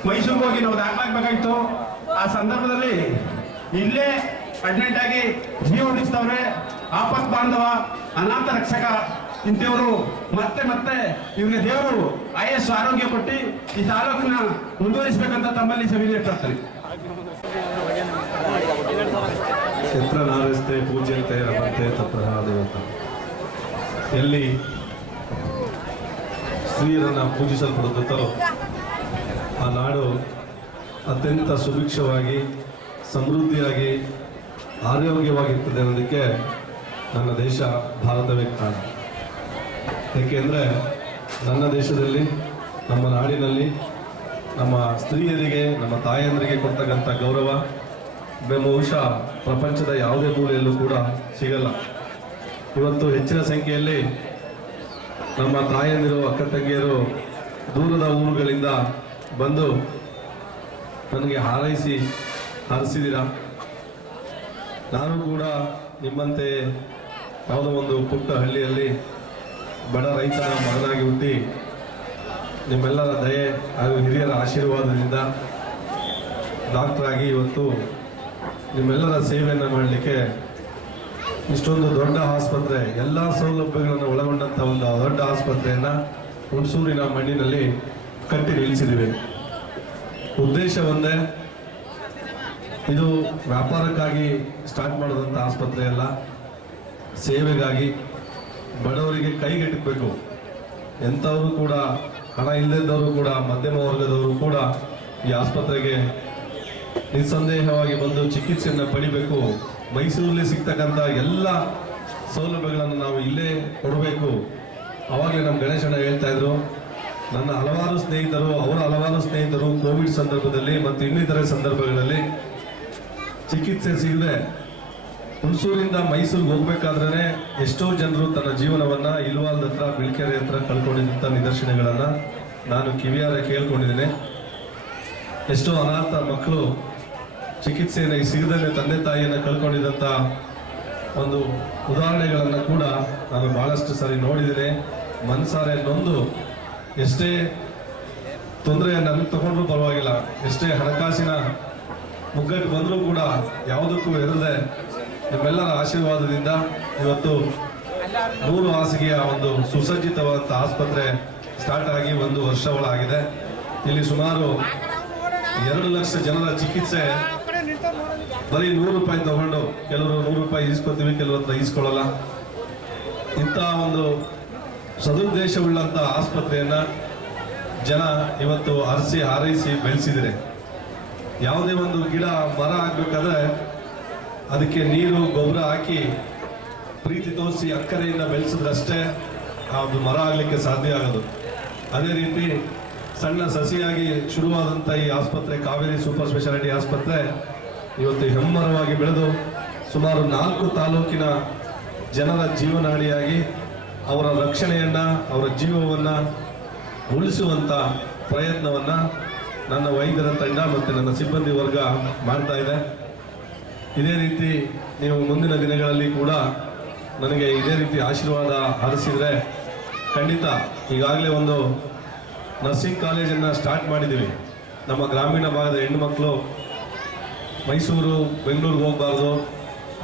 ಮೈಸೂರಿಗೆ ಹೋಗಿ ನಾವು ದಾಖಲಾಗಬೇಕಾಗಿತ್ತು, ಆ ಸಂದರ್ಭದಲ್ಲಿ ಇಲ್ಲೇ ಅಡ್ಮಿಟ್ ಆಗಿ ಜೀವ ಉಳಿಸ್ತವ್ರೆ. ಆಪತ್ ಬಾಂಧವ, ಅನಾಥ ರಕ್ಷಕ ಇಂಥವರು ಮತ್ತೆ ಮತ್ತೆ ಇವ್ರಿಗೆ ದೇವರು ಆಯಸ್ಸು ಆರೋಗ್ಯ ಕೊಟ್ಟು ಈ ತಾಲೂಕನ್ನ ಮುಂದುವರಿಸಬೇಕಂತ ತಮ್ಮಲ್ಲಿ ಸವಿನಯ ಪ್ರಾರ್ಥನೆ. ಯತ್ರ ನಾರಸ್ತೆ ಪೂಜ್ಯಂತೆ ರಮಂತೆ ತತ್ರ ದೇವತ. ಎಲ್ಲಿ ಸ್ತ್ರೀಯರನ್ನು ಪೂಜಿಸಲ್ಪಡುತ್ತೋ ಆ ನಾಡು ಅತ್ಯಂತ ಸುಭಿಕ್ಷವಾಗಿ, ಸಮೃದ್ಧಿಯಾಗಿ, ಆರೋಗ್ಯವಾಗಿರ್ತದೆ ಅನ್ನೋದಕ್ಕೆ ನನ್ನ ದೇಶ ಭಾರತವೇ ಕಾರಣ. ಏಕೆಂದರೆ ನನ್ನ ದೇಶದಲ್ಲಿ, ನಮ್ಮ ನಾಡಿನಲ್ಲಿ ನಮ್ಮ ಸ್ತ್ರೀಯರಿಗೆ, ನಮ್ಮ ತಾಯಂದರಿಗೆ ಕೊಡ್ತಕ್ಕಂಥ ಗೌರವ ಬಹುಶಃ ಪ್ರಪಂಚದ ಯಾವುದೇ ಮೂಲೆಯಲ್ಲೂ ಕೂಡ ಸಿಗಲ್ಲ. ಇವತ್ತು ಹೆಚ್ಚಿನ ಸಂಖ್ಯೆಯಲ್ಲಿ ನಮ್ಮ ತಾಯಂದಿರು, ಅಕ್ಕ ತಂಗಿಯರು ದೂರದ ಊರುಗಳಿಂದ ಬಂದು ನನಗೆ ಹಾರೈಸಿದ್ದೀರಾ. ನಾನು ಕೂಡ ನಿಮ್ಮಂತೆ ಯಾವುದೋ ಒಂದು ಪುಟ್ಟ ಹಳ್ಳಿಯಲ್ಲಿ ಬಡ ರೈತನ ಮಗನಾಗಿ ಹುಟ್ಟಿ ನಿಮ್ಮೆಲ್ಲರ ದಯೆ ಹಾಗೂ ಹಿರಿಯರ ಆಶೀರ್ವಾದದಿಂದ ಡಾಕ್ಟರ್ ಆಗಿ ಇವತ್ತು ನಿಮ್ಮೆಲ್ಲರ ಸೇವೆಯನ್ನು ಮಾಡಲಿಕ್ಕೆ ಇಷ್ಟೊಂದು ದೊಡ್ಡ ಆಸ್ಪತ್ರೆ, ಎಲ್ಲ ಸೌಲಭ್ಯಗಳನ್ನು ಒಳಗೊಂಡಂಥ ಒಂದು ದೊಡ್ಡ ಆಸ್ಪತ್ರೆಯನ್ನು ಹುಣಸೂರಿನ ಮಣ್ಣಿನಲ್ಲಿ ಕಟ್ಟಿ ನಿಲ್ಲಿಸಿದ್ದೀವಿ. ಉದ್ದೇಶ ಒಂದೇ, ಇದು ವ್ಯಾಪಾರಕ್ಕಾಗಿ ಸ್ಟಾರ್ಟ್ ಮಾಡೋದಂಥ ಆಸ್ಪತ್ರೆ ಅಲ್ಲ, ಸೇವೆಗಾಗಿ ಬಡವರಿಗೆ ಕೈಗೆಟಕಬೇಕು. ಎಂಥವರು ಕೂಡ, ಹಣ ಇಲ್ಲದಿದ್ದವರು ಕೂಡ, ಮಧ್ಯಮ ವರ್ಗದವರು ಕೂಡ ಈ ಆಸ್ಪತ್ರೆಗೆ ನಿಸ್ಸಂದೇಹವಾಗಿ ಬಂದು ಚಿಕಿತ್ಸೆಯನ್ನು ಪಡಿಬೇಕು. ಮೈಸೂರಲ್ಲಿ ಸಿಗ್ತಕ್ಕಂಥ ಎಲ್ಲ ಸೌಲಭ್ಯಗಳನ್ನು ನಾವು ಇಲ್ಲೇ ಕೊಡಬೇಕು. ಆವಾಗಲೇ ನಮ್ಮ ಗಣೇಶಣ್ಣ ಹೇಳ್ತಾ ಇದ್ರು, ನನ್ನ ಹಲವಾರು ಸ್ನೇಹಿತರು, ಅವರ ಹಲವಾರು ಸ್ನೇಹಿತರು ಕೋವಿಡ್ ಸಂದರ್ಭದಲ್ಲಿ ಮತ್ತು ಇನ್ನಿತರೆ ಸಂದರ್ಭಗಳಲ್ಲಿ ಚಿಕಿತ್ಸೆ ಸಿಗದೆ ಹುಣಸೂರಿಂದ ಮೈಸೂರಿಗೆ ಹೋಗ್ಬೇಕಾದ್ರೆ ಎಷ್ಟೋ ಜನರು ತನ್ನ ಜೀವನವನ್ನ ಇಲ್ವಾಲ್ದ ಹತ್ರ ಬಿಳ್ಕೆರೆ ಹತ್ರ ಕಳ್ಕೊಂಡಿದ್ದಂಥ ನಿದರ್ಶನಗಳನ್ನ ನಾನು ಕಿವಿಯಾರೆ ಕೇಳ್ಕೊಂಡಿದ್ದೇನೆ. ಎಷ್ಟೋ ಅನಾಥ ಮಕ್ಕಳು ಚಿಕಿತ್ಸೆಯನ್ನು ಸಿಗದೇ ತಂದೆ ತಾಯಿಯನ್ನು ಕಳ್ಕೊಂಡಿದ್ದಂಥ ಒಂದು ಉದಾಹರಣೆಗಳನ್ನು ಕೂಡ ನಾನು ಬಹಳಷ್ಟು ಸಾರಿ ನೋಡಿದ್ದೇನೆ. ಮನಸಾರೆ ನೊಂದು ಎಷ್ಟೇ ತೊಂದರೆಯನ್ನು ತಗೊಂಡ್ರೂ ಪರವಾಗಿಲ್ಲ, ಎಷ್ಟೇ ಹಣಕಾಸಿನ ಮುಗ್ಗಟ್ಟು ಬಂದರೂ ಕೂಡ ಯಾವುದಕ್ಕೂ ಹೆದರದೆ ನಿಮ್ಮೆಲ್ಲರ ಆಶೀರ್ವಾದದಿಂದ ಇವತ್ತು 100 ಹಾಸಿಗೆಯ ಒಂದು ಸುಸಜ್ಜಿತವಾದ ಆಸ್ಪತ್ರೆ ಸ್ಟಾರ್ಟ್ ಆಗಿ 1 ವರ್ಷ ಒಳಗಿದೆ. ಇಲ್ಲಿ ಸುಮಾರು 2 ಲಕ್ಷ ಜನರ ಚಿಕಿತ್ಸೆ ಬರೀ 100 ರೂಪಾಯಿ ತಗೊಂಡು, ಕೆಲವರು 100 ರೂಪಾಯಿ ಈಸ್ಕೊತೀವಿ, ಕೆಲವ್ರ ಹತ್ರ ಈಸ್ಕೊಳ್ಳಲ್ಲ. ಇಂಥ ಒಂದು ಸದುದ್ದೇಶವುಳ್ಳಂಥ ಆಸ್ಪತ್ರೆಯನ್ನ ಜನ ಇವತ್ತು ಹರಿಸಿ ಹಾರೈಸಿ ಬೆಳೆಸಿದರೆ, ಯಾವುದೇ ಒಂದು ಗಿಡ ಮರ ಆಗ್ಬೇಕಾದ್ರೆ ಅದಕ್ಕೆ ನೀರು ಗೊಬ್ಬರ ಹಾಕಿ ಪ್ರೀತಿ ತೋರಿಸಿ ಅಕ್ಕರೆಯಿಂದ ಬೆಳೆಸಿದ್ರಷ್ಟೇ ಆ ಒಂದು ಮರ ಆಗಲಿಕ್ಕೆ ಸಾಧ್ಯ ಆಗೋದು. ಅದೇ ರೀತಿ ಸಣ್ಣ ಸಸಿಯಾಗಿ ಶುರುವಾದಂಥ ಈ ಆಸ್ಪತ್ರೆ, ಕಾವೇರಿ ಸೂಪರ್ ಸ್ಪೆಷಾಲಿಟಿ ಆಸ್ಪತ್ರೆ, ಇವತ್ತು ಹೆಮ್ಮರವಾಗಿ ಬೆಳೆದು ಸುಮಾರು 4 ತಾಲೂಕಿನ ಜನರ ಜೀವನಾಡಿಯಾಗಿ ಅವರ ರಕ್ಷಣೆಯನ್ನ, ಅವರ ಜೀವವನ್ನ ಉಳಿಸುವಂತ ಪ್ರಯತ್ನವನ್ನ ನನ್ನ ವೈದ್ಯರ ತಂಡ ಮತ್ತು ನನ್ನ ಸಿಬ್ಬಂದಿ ವರ್ಗ ಮಾಡ್ತಾ ಇದೆ. ಇದೇ ರೀತಿ ನೀವು ಮುಂದಿನ ದಿನಗಳಲ್ಲಿ ಕೂಡ ನನಗೆ ಇದೇ ರೀತಿ ಆಶೀರ್ವಾದ ಹರಿಸಿದ್ರೆ ಖಂಡಿತ, ಈಗಾಗಲೇ ಒಂದು ನರ್ಸಿಂಗ್ ಕಾಲೇಜನ್ನು ಸ್ಟಾರ್ಟ್ ಮಾಡಿದ್ದೀವಿ. ನಮ್ಮ ಗ್ರಾಮೀಣ ಭಾಗದ ಹೆಣ್ಣುಮಕ್ಕಳು ಮೈಸೂರು, ಬೆಂಗಳೂರಿಗೆ ಹೋಗಬಾರ್ದು,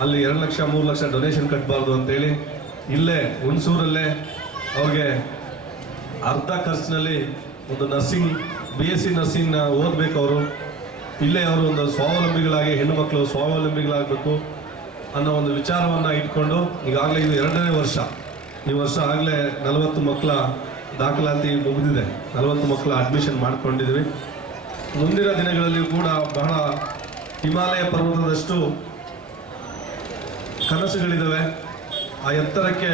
ಅಲ್ಲಿ 2 ಲಕ್ಷ 3 ಲಕ್ಷ ಡೊನೇಷನ್ ಕಟ್ಟಬಾರ್ದು ಅಂತೇಳಿ ಇಲ್ಲೇ ಹುಣಸೂರಲ್ಲೇ ಅವ್ರಿಗೆ ಅರ್ಧ ಖರ್ಚಿನಲ್ಲಿ ಒಂದು ನರ್ಸಿಂಗ್ BSc ನರ್ಸಿಂಗ್ನ ಓದಬೇಕು. ಅವರು ಇಲ್ಲೇ ಅವರು ಒಂದು ಸ್ವಾವಲಂಬಿಗಳಾಗಿ, ಹೆಣ್ಣು ಮಕ್ಕಳು ಸ್ವಾವಲಂಬಿಗಳಾಗಬೇಕು ಅನ್ನೋ ಒಂದು ವಿಚಾರವನ್ನು ಇಟ್ಕೊಂಡು ಈಗಾಗಲೇ ಇದು 2ನೇ ವರ್ಷ. ಈ ವರ್ಷ ಆಗಲೇ 40 ಮಕ್ಕಳ ದಾಖಲಾತಿ ಮುಗಿದಿದೆ, 40 ಮಕ್ಕಳ ಅಡ್ಮಿಷನ್ ಮಾಡ್ಕೊಂಡಿದ್ದೀವಿ. ಮುಂದಿನ ದಿನಗಳಲ್ಲಿ ಕೂಡ ಬಹಳ ಹಿಮಾಲಯ ಪರ್ವತದಷ್ಟು ಕನಸುಗಳಿದ್ದಾವೆ, ಆ ಎತ್ತರಕ್ಕೆ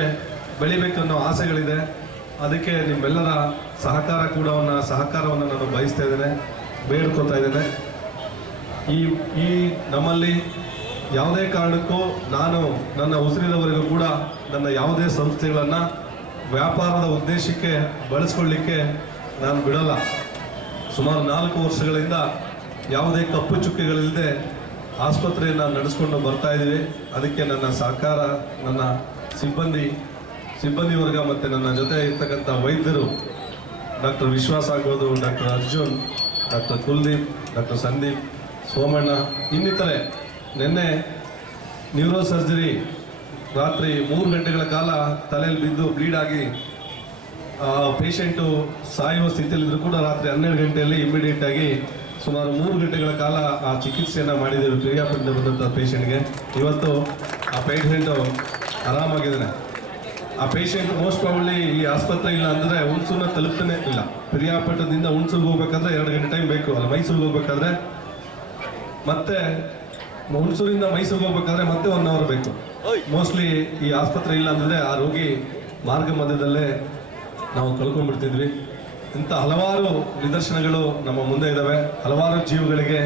ಬೆಳಿಬೇಕನ್ನೋ ಆಸೆಗಳಿದೆ. ಅದಕ್ಕೆ ನಿಮ್ಮೆಲ್ಲರ ಸಹಕಾರವನ್ನು ನಾನು ಬಯಸ್ತಾ ಇದ್ದೇನೆ, ಬೇಡ್ಕೊತಾ ಇದ್ದೇನೆ. ಈ ನಮ್ಮಲ್ಲಿ ಯಾವುದೇ ಕಾರಣಕ್ಕೂ ನಾನು ನನ್ನ ಉಸಿರಿನವರೆಗೂ ಕೂಡ ನನ್ನ ಯಾವುದೇ ಸಂಸ್ಥೆಗಳನ್ನು ವ್ಯಾಪಾರದ ಉದ್ದೇಶಕ್ಕೆ ಬಳಸ್ಕೊಳ್ಳಿಕ್ಕೆ ನಾನು ಬಿಡಲ್ಲ. ಸುಮಾರು 4 ವರ್ಷಗಳಿಂದ ಯಾವುದೇ ಕಪ್ಪು ಚುಕ್ಕೆಗಳಿಲ್ಲದೆ ಆಸ್ಪತ್ರೆಯನ್ನು ನಡೆಸ್ಕೊಂಡು ಬರ್ತಾ ಇದ್ದೀವಿ. ಅದಕ್ಕೆ ನನ್ನ ಸಹಕಾರ, ನನ್ನ ಸಿಬ್ಬಂದಿ ವರ್ಗ ಮತ್ತು ನನ್ನ ಜೊತೆ ಇರ್ತಕ್ಕಂಥ ವೈದ್ಯರು, ಡಾಕ್ಟರ್ ವಿಶ್ವಾಸ್ ಆಗ್ಬೋದು, doctor Arjun, doctor Kuldeep, doctor Sandeep, Somanna, ಇನ್ನಿತರೆ. ನಿನ್ನೆ ನ್ಯೂರೋ ಸರ್ಜರಿ ರಾತ್ರಿ 3 ಗಂಟೆಗಳ ಕಾಲ ತಲೆಯಲ್ಲಿ ಬಿದ್ದು ಬ್ಲೀಡ್ ಆಗಿ ಪೇಷಂಟು ಸಾಯುವ ಸ್ಥಿತಿಯಲ್ಲಿದ್ದರೂ ಕೂಡ ರಾತ್ರಿ 12 ಗಂಟೆಯಲ್ಲಿ ಇಮಿಡಿಯೇಟ್ ಆಗಿ ಸುಮಾರು 3 ಗಂಟೆಗಳ ಕಾಲ ಆ ಚಿಕಿತ್ಸೆಯನ್ನು ಮಾಡಿದ್ದೇವೆ ಪಿರಿಯಾಪಟ್ಟಣದಿಂದ ಬಂದಂಥ ಪೇಷಂಟ್ಗೆ. ಇವತ್ತು ಆ ಪೇಷಂಟು ಆರಾಮಾಗಿದ್ದಾನೆ. ಆ ಪೇಷಂಟ್ ಮೋಸ್ಟ್ ಪ್ರಾಬಬ್ಲಿ ಈ ಆಸ್ಪತ್ರೆ ಇಲ್ಲ ಅಂದರೆ ಹುಣಸೂರನ್ನ ತಲುಪ್ತಾನೆ ಇಲ್ಲ. ಪಿರಿಯಾಪಟ್ಟಣದಿಂದ ಹುಣಸೂರಿಗೆ ಹೋಗ್ಬೇಕಾದ್ರೆ 2 ಗಂಟೆ ಟೈಮ್ ಬೇಕು, ಅಲ್ಲ ಮೈಸೂರಿಗೆ ಹೋಗ್ಬೇಕಾದ್ರೆ ಮತ್ತೆ ಹುಣಸೂರಿಂದ ಮೈಸೂರಿಗೆ ಹೋಗ್ಬೇಕಾದ್ರೆ ಮತ್ತೆ 1 ಅವರ್ ಬೇಕು. ಮೋಸ್ಟ್ಲಿ ಈ ಆಸ್ಪತ್ರೆ ಇಲ್ಲ ಅಂದರೆ ಆ ರೋಗಿ ಮಾರ್ಗ ಮಧ್ಯದಲ್ಲೇ ನಾವು ಕಳ್ಕೊಂಡ್ಬಿಡ್ತಿದ್ವಿ. ಇಂಥ ಹಲವಾರು ನಿದರ್ಶನಗಳು ನಮ್ಮ ಮುಂದೆ ಇದ್ದಾವೆ. ಹಲವಾರು ಜೀವಗಳಿಗೆ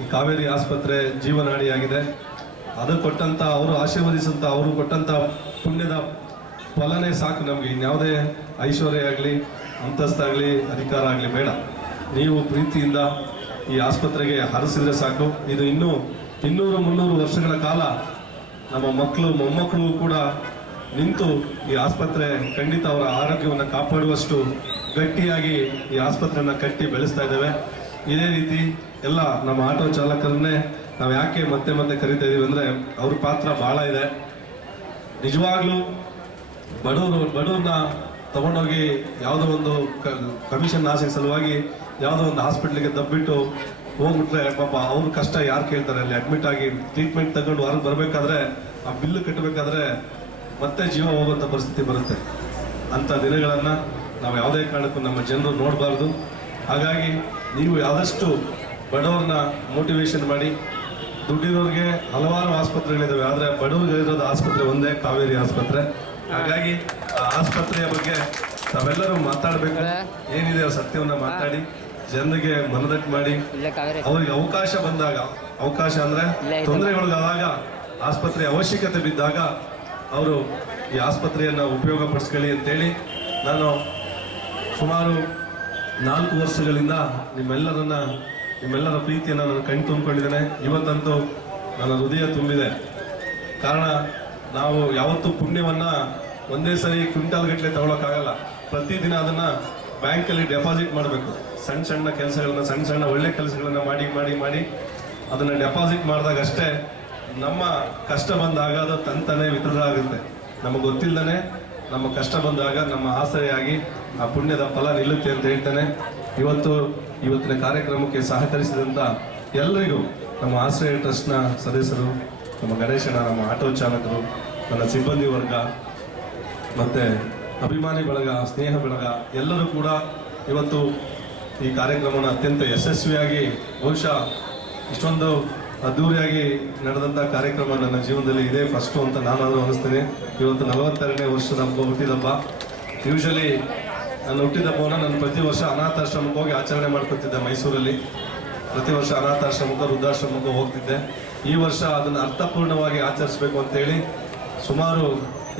ಈ ಕಾವೇರಿ ಆಸ್ಪತ್ರೆ ಜೀವನಾಡಿಯಾಗಿದೆ. ಅದು ಕೊಟ್ಟಂಥ, ಅವರು ಆಶೀರ್ವದಿಸಂತ, ಅವರು ಕೊಟ್ಟಂಥ ಪುಣ್ಯದ ಫಲನೇ ಸಾಕು ನಮಗೆ. ಇನ್ಯಾವುದೇ ಐಶ್ವರ್ಯ ಆಗಲಿ, ಅಂತಸ್ತಾಗಲಿ, ಅಧಿಕಾರ ಆಗಲಿ ಬೇಡ. ನೀವು ಪ್ರೀತಿಯಿಂದ ಈ ಆಸ್ಪತ್ರೆಗೆ ಹರಿಸಿದ್ರೆ ಸಾಕು. ಇದು ಇನ್ನೂ 200-300 ವರ್ಷಗಳ ಕಾಲ ನಮ್ಮ ಮಕ್ಕಳು ಮೊಮ್ಮಕ್ಕಳು ಕೂಡ ನಿಂತು ಈ ಆಸ್ಪತ್ರೆ ಖಂಡಿತ ಅವರ ಆರೋಗ್ಯವನ್ನು ಕಾಪಾಡುವಷ್ಟು ಗಟ್ಟಿಯಾಗಿ ಈ ಆಸ್ಪತ್ರೆಯನ್ನು ಕಟ್ಟಿ ಬೆಳೆಸ್ತಾ ಇದ್ದೇವೆ. ಇದೇ ರೀತಿ ಎಲ್ಲ ನಮ್ಮ ಆಟೋ ಚಾಲಕರನ್ನೇ ನಾವು ಯಾಕೆ ಮತ್ತೆ ಕರೀತಾ ಇದ್ದೀವಿ ಅಂದರೆ ಅವ್ರ ಪಾತ್ರ ಭಾಳ ಇದೆ. ನಿಜವಾಗ್ಲೂ ಬಡವ್ರನ್ನ ತಗೊಂಡೋಗಿ ಯಾವುದೋ ಒಂದು ಕಮಿಷನ್ ಆಸೆ ಸಲುವಾಗಿ ಯಾವುದೋ ಒಂದು ಹಾಸ್ಪಿಟ್ಲಿಗೆ ದಬ್ಬಿಟ್ಟು ಹೋಗ್ಬಿಟ್ರೆ ಪಾಪ ಅವ್ರ ಕಷ್ಟ ಯಾರು ಕೇಳ್ತಾರೆ? ಅಲ್ಲಿ ಅಡ್ಮಿಟ್ ಆಗಿ ಟ್ರೀಟ್ಮೆಂಟ್ ತಗೊಂಡು ಹೊರಗೆ ಬರಬೇಕಾದ್ರೆ ಆ ಬಿಲ್ಲು ಕಟ್ಟಬೇಕಾದ್ರೆ ಮತ್ತೆ ಜೀವ ಹೋಗುವಂಥ ಪರಿಸ್ಥಿತಿ ಬರುತ್ತೆ. ಅಂಥ ದಿನಗಳನ್ನು ನಾವು ಯಾವುದೇ ಕಾರಣಕ್ಕೂ ನಮ್ಮ ಜನರು ನೋಡಬಾರ್ದು. ಹಾಗಾಗಿ ನೀವು ಆದಷ್ಟು ಬಡವ್ರನ್ನ ಮೋಟಿವೇಶನ್ ಮಾಡಿ. ದುಡ್ಡಿರೋರಿಗೆ ಹಲವಾರು ಆಸ್ಪತ್ರೆಗಳಿದ್ದಾವೆ, ಆದರೆ ಬಡವರಿಗಿರೋದು ಆಸ್ಪತ್ರೆ ಒಂದೇ, ಕಾವೇರಿ ಆಸ್ಪತ್ರೆ. ಹಾಗಾಗಿ ಆ ಆಸ್ಪತ್ರೆಯ ಬಗ್ಗೆ ತಾವೆಲ್ಲರೂ ಮಾತಾಡಬೇಕು, ಏನಿದೆ ಸತ್ಯವನ್ನ ಮಾತಾಡಿ ಜನರಿಗೆ ಮನದಟ್ಟು ಮಾಡಿ ಅವರಿಗೆ ಅವಕಾಶ ಅಂದ್ರೆ ತೊಂದರೆಗೊಳಗಾದಾಗ ಆಸ್ಪತ್ರೆ ಅವಶ್ಯಕತೆ ಬಿದ್ದಾಗ ಅವರು ಈ ಆಸ್ಪತ್ರೆಯನ್ನು ಉಪಯೋಗ ಪಡಿಸ್ಕೊಳ್ಳಿ ಅಂತೇಳಿ ನಾನು ಸುಮಾರು 4 ವರ್ಷಗಳಿಂದ ನಿಮ್ಮೆಲ್ಲರ ಪ್ರೀತಿಯನ್ನು ನಾನು ಕಣ್ ತುಂಬಿಕೊಂಡಿದ್ದೇನೆ. ಇವತ್ತಂತೂ ನನ್ನ ಹೃದಯ ತುಂಬಿದೆ. ಕಾರಣ ನಾವು ಯಾವತ್ತೂ ಪುಣ್ಯವನ್ನ ಒಂದೇ ಸರಿ ಕ್ವಿಂಟಾಲ್ ಗಟ್ಟಲೆ ತಗೊಳಕ್ಕಾಗಲ್ಲ. ಪ್ರತಿದಿನ ಅದನ್ನ ಬ್ಯಾಂಕಲ್ಲಿ ಡೆಪಾಸಿಟ್ ಮಾಡಬೇಕು. ಸಣ್ಣ ಕೆಲಸಗಳನ್ನ ಸಣ್ಣ ಒಳ್ಳೆ ಕೆಲಸಗಳನ್ನ ಮಾಡಿ ಅದನ್ನ ಡೆಪಾಸಿಟ್ ಮಾಡಿದಾಗ ಅಷ್ಟೇ ನಮ್ಮ ಕಷ್ಟ ಬಂದಾಗ ಅದು ತಂತಾನೆ ವಿತರಣ ಆಗುತ್ತೆ. ನಮಗೆ ಗೊತ್ತಿಲ್ಲದೇ ನಮ್ಮ ಕಷ್ಟ ಬಂದಾಗ ನಮ್ಮ ಆಸರೆಯಾಗಿ ಆ ಪುಣ್ಯದ ಫಲ ನಿಲ್ಲುತ್ತೆ ಅಂತ ಹೇಳ್ತಾನೆ. ಇವತ್ತಿನ ಕಾರ್ಯಕ್ರಮಕ್ಕೆ ಸಹಕರಿಸಿದಂಥ ಎಲ್ಲರಿಗೂ ನಮ್ಮ ಆಶ್ರಯ ಟ್ರಸ್ಟ್ನ ಸದಸ್ಯರು, ನಮ್ಮ ಗಣೇಶನ, ನಮ್ಮ ಆಟೋ ಚಾಲಕರು, ನನ್ನ ಸಿಬ್ಬಂದಿ ವರ್ಗ ಮತ್ತು ಅಭಿಮಾನಿ ಬಳಗ, ಸ್ನೇಹ ಬಳಗ ಎಲ್ಲರೂ ಕೂಡ ಇವತ್ತು ಈ ಕಾರ್ಯಕ್ರಮನ ಅತ್ಯಂತ ಯಶಸ್ವಿಯಾಗಿ, ಬಹುಶಃ ಇಷ್ಟೊಂದು ಅದ್ದೂರಿಯಾಗಿ ನಡೆದಂಥ ಕಾರ್ಯಕ್ರಮ ನನ್ನ ಜೀವನದಲ್ಲಿ ಇದೇ ಫಸ್ಟು ಅಂತ ನಾನಾದರೂ ಅನಿಸ್ತೇನೆ. ಇವತ್ತು 42ನೇ ವರ್ಷದ ಹುಟ್ಟಿದಬ್ಬ. ಯೂಶಲಿ ನನ್ನ ಹುಟ್ಟಿದಬ್ಬವನ್ನು ನಾನು ಪ್ರತಿ ವರ್ಷ ಅನಾಥಾಶ್ರಮಕ್ಕೆ ಹೋಗಿ ಆಚರಣೆ ಮಾಡ್ಕೊತಿದ್ದೆ. ಮೈಸೂರಲ್ಲಿ ಪ್ರತಿ ವರ್ಷ ಅನಾಥಾಶ್ರಮಕ್ಕೋ ವೃದ್ಧಾಶ್ರಮಕ್ಕೋ ಹೋಗ್ತಿದ್ದೆ. ಈ ವರ್ಷ ಅದನ್ನು ಅರ್ಥಪೂರ್ಣವಾಗಿ ಆಚರಿಸಬೇಕು ಅಂತೇಳಿ ಸುಮಾರು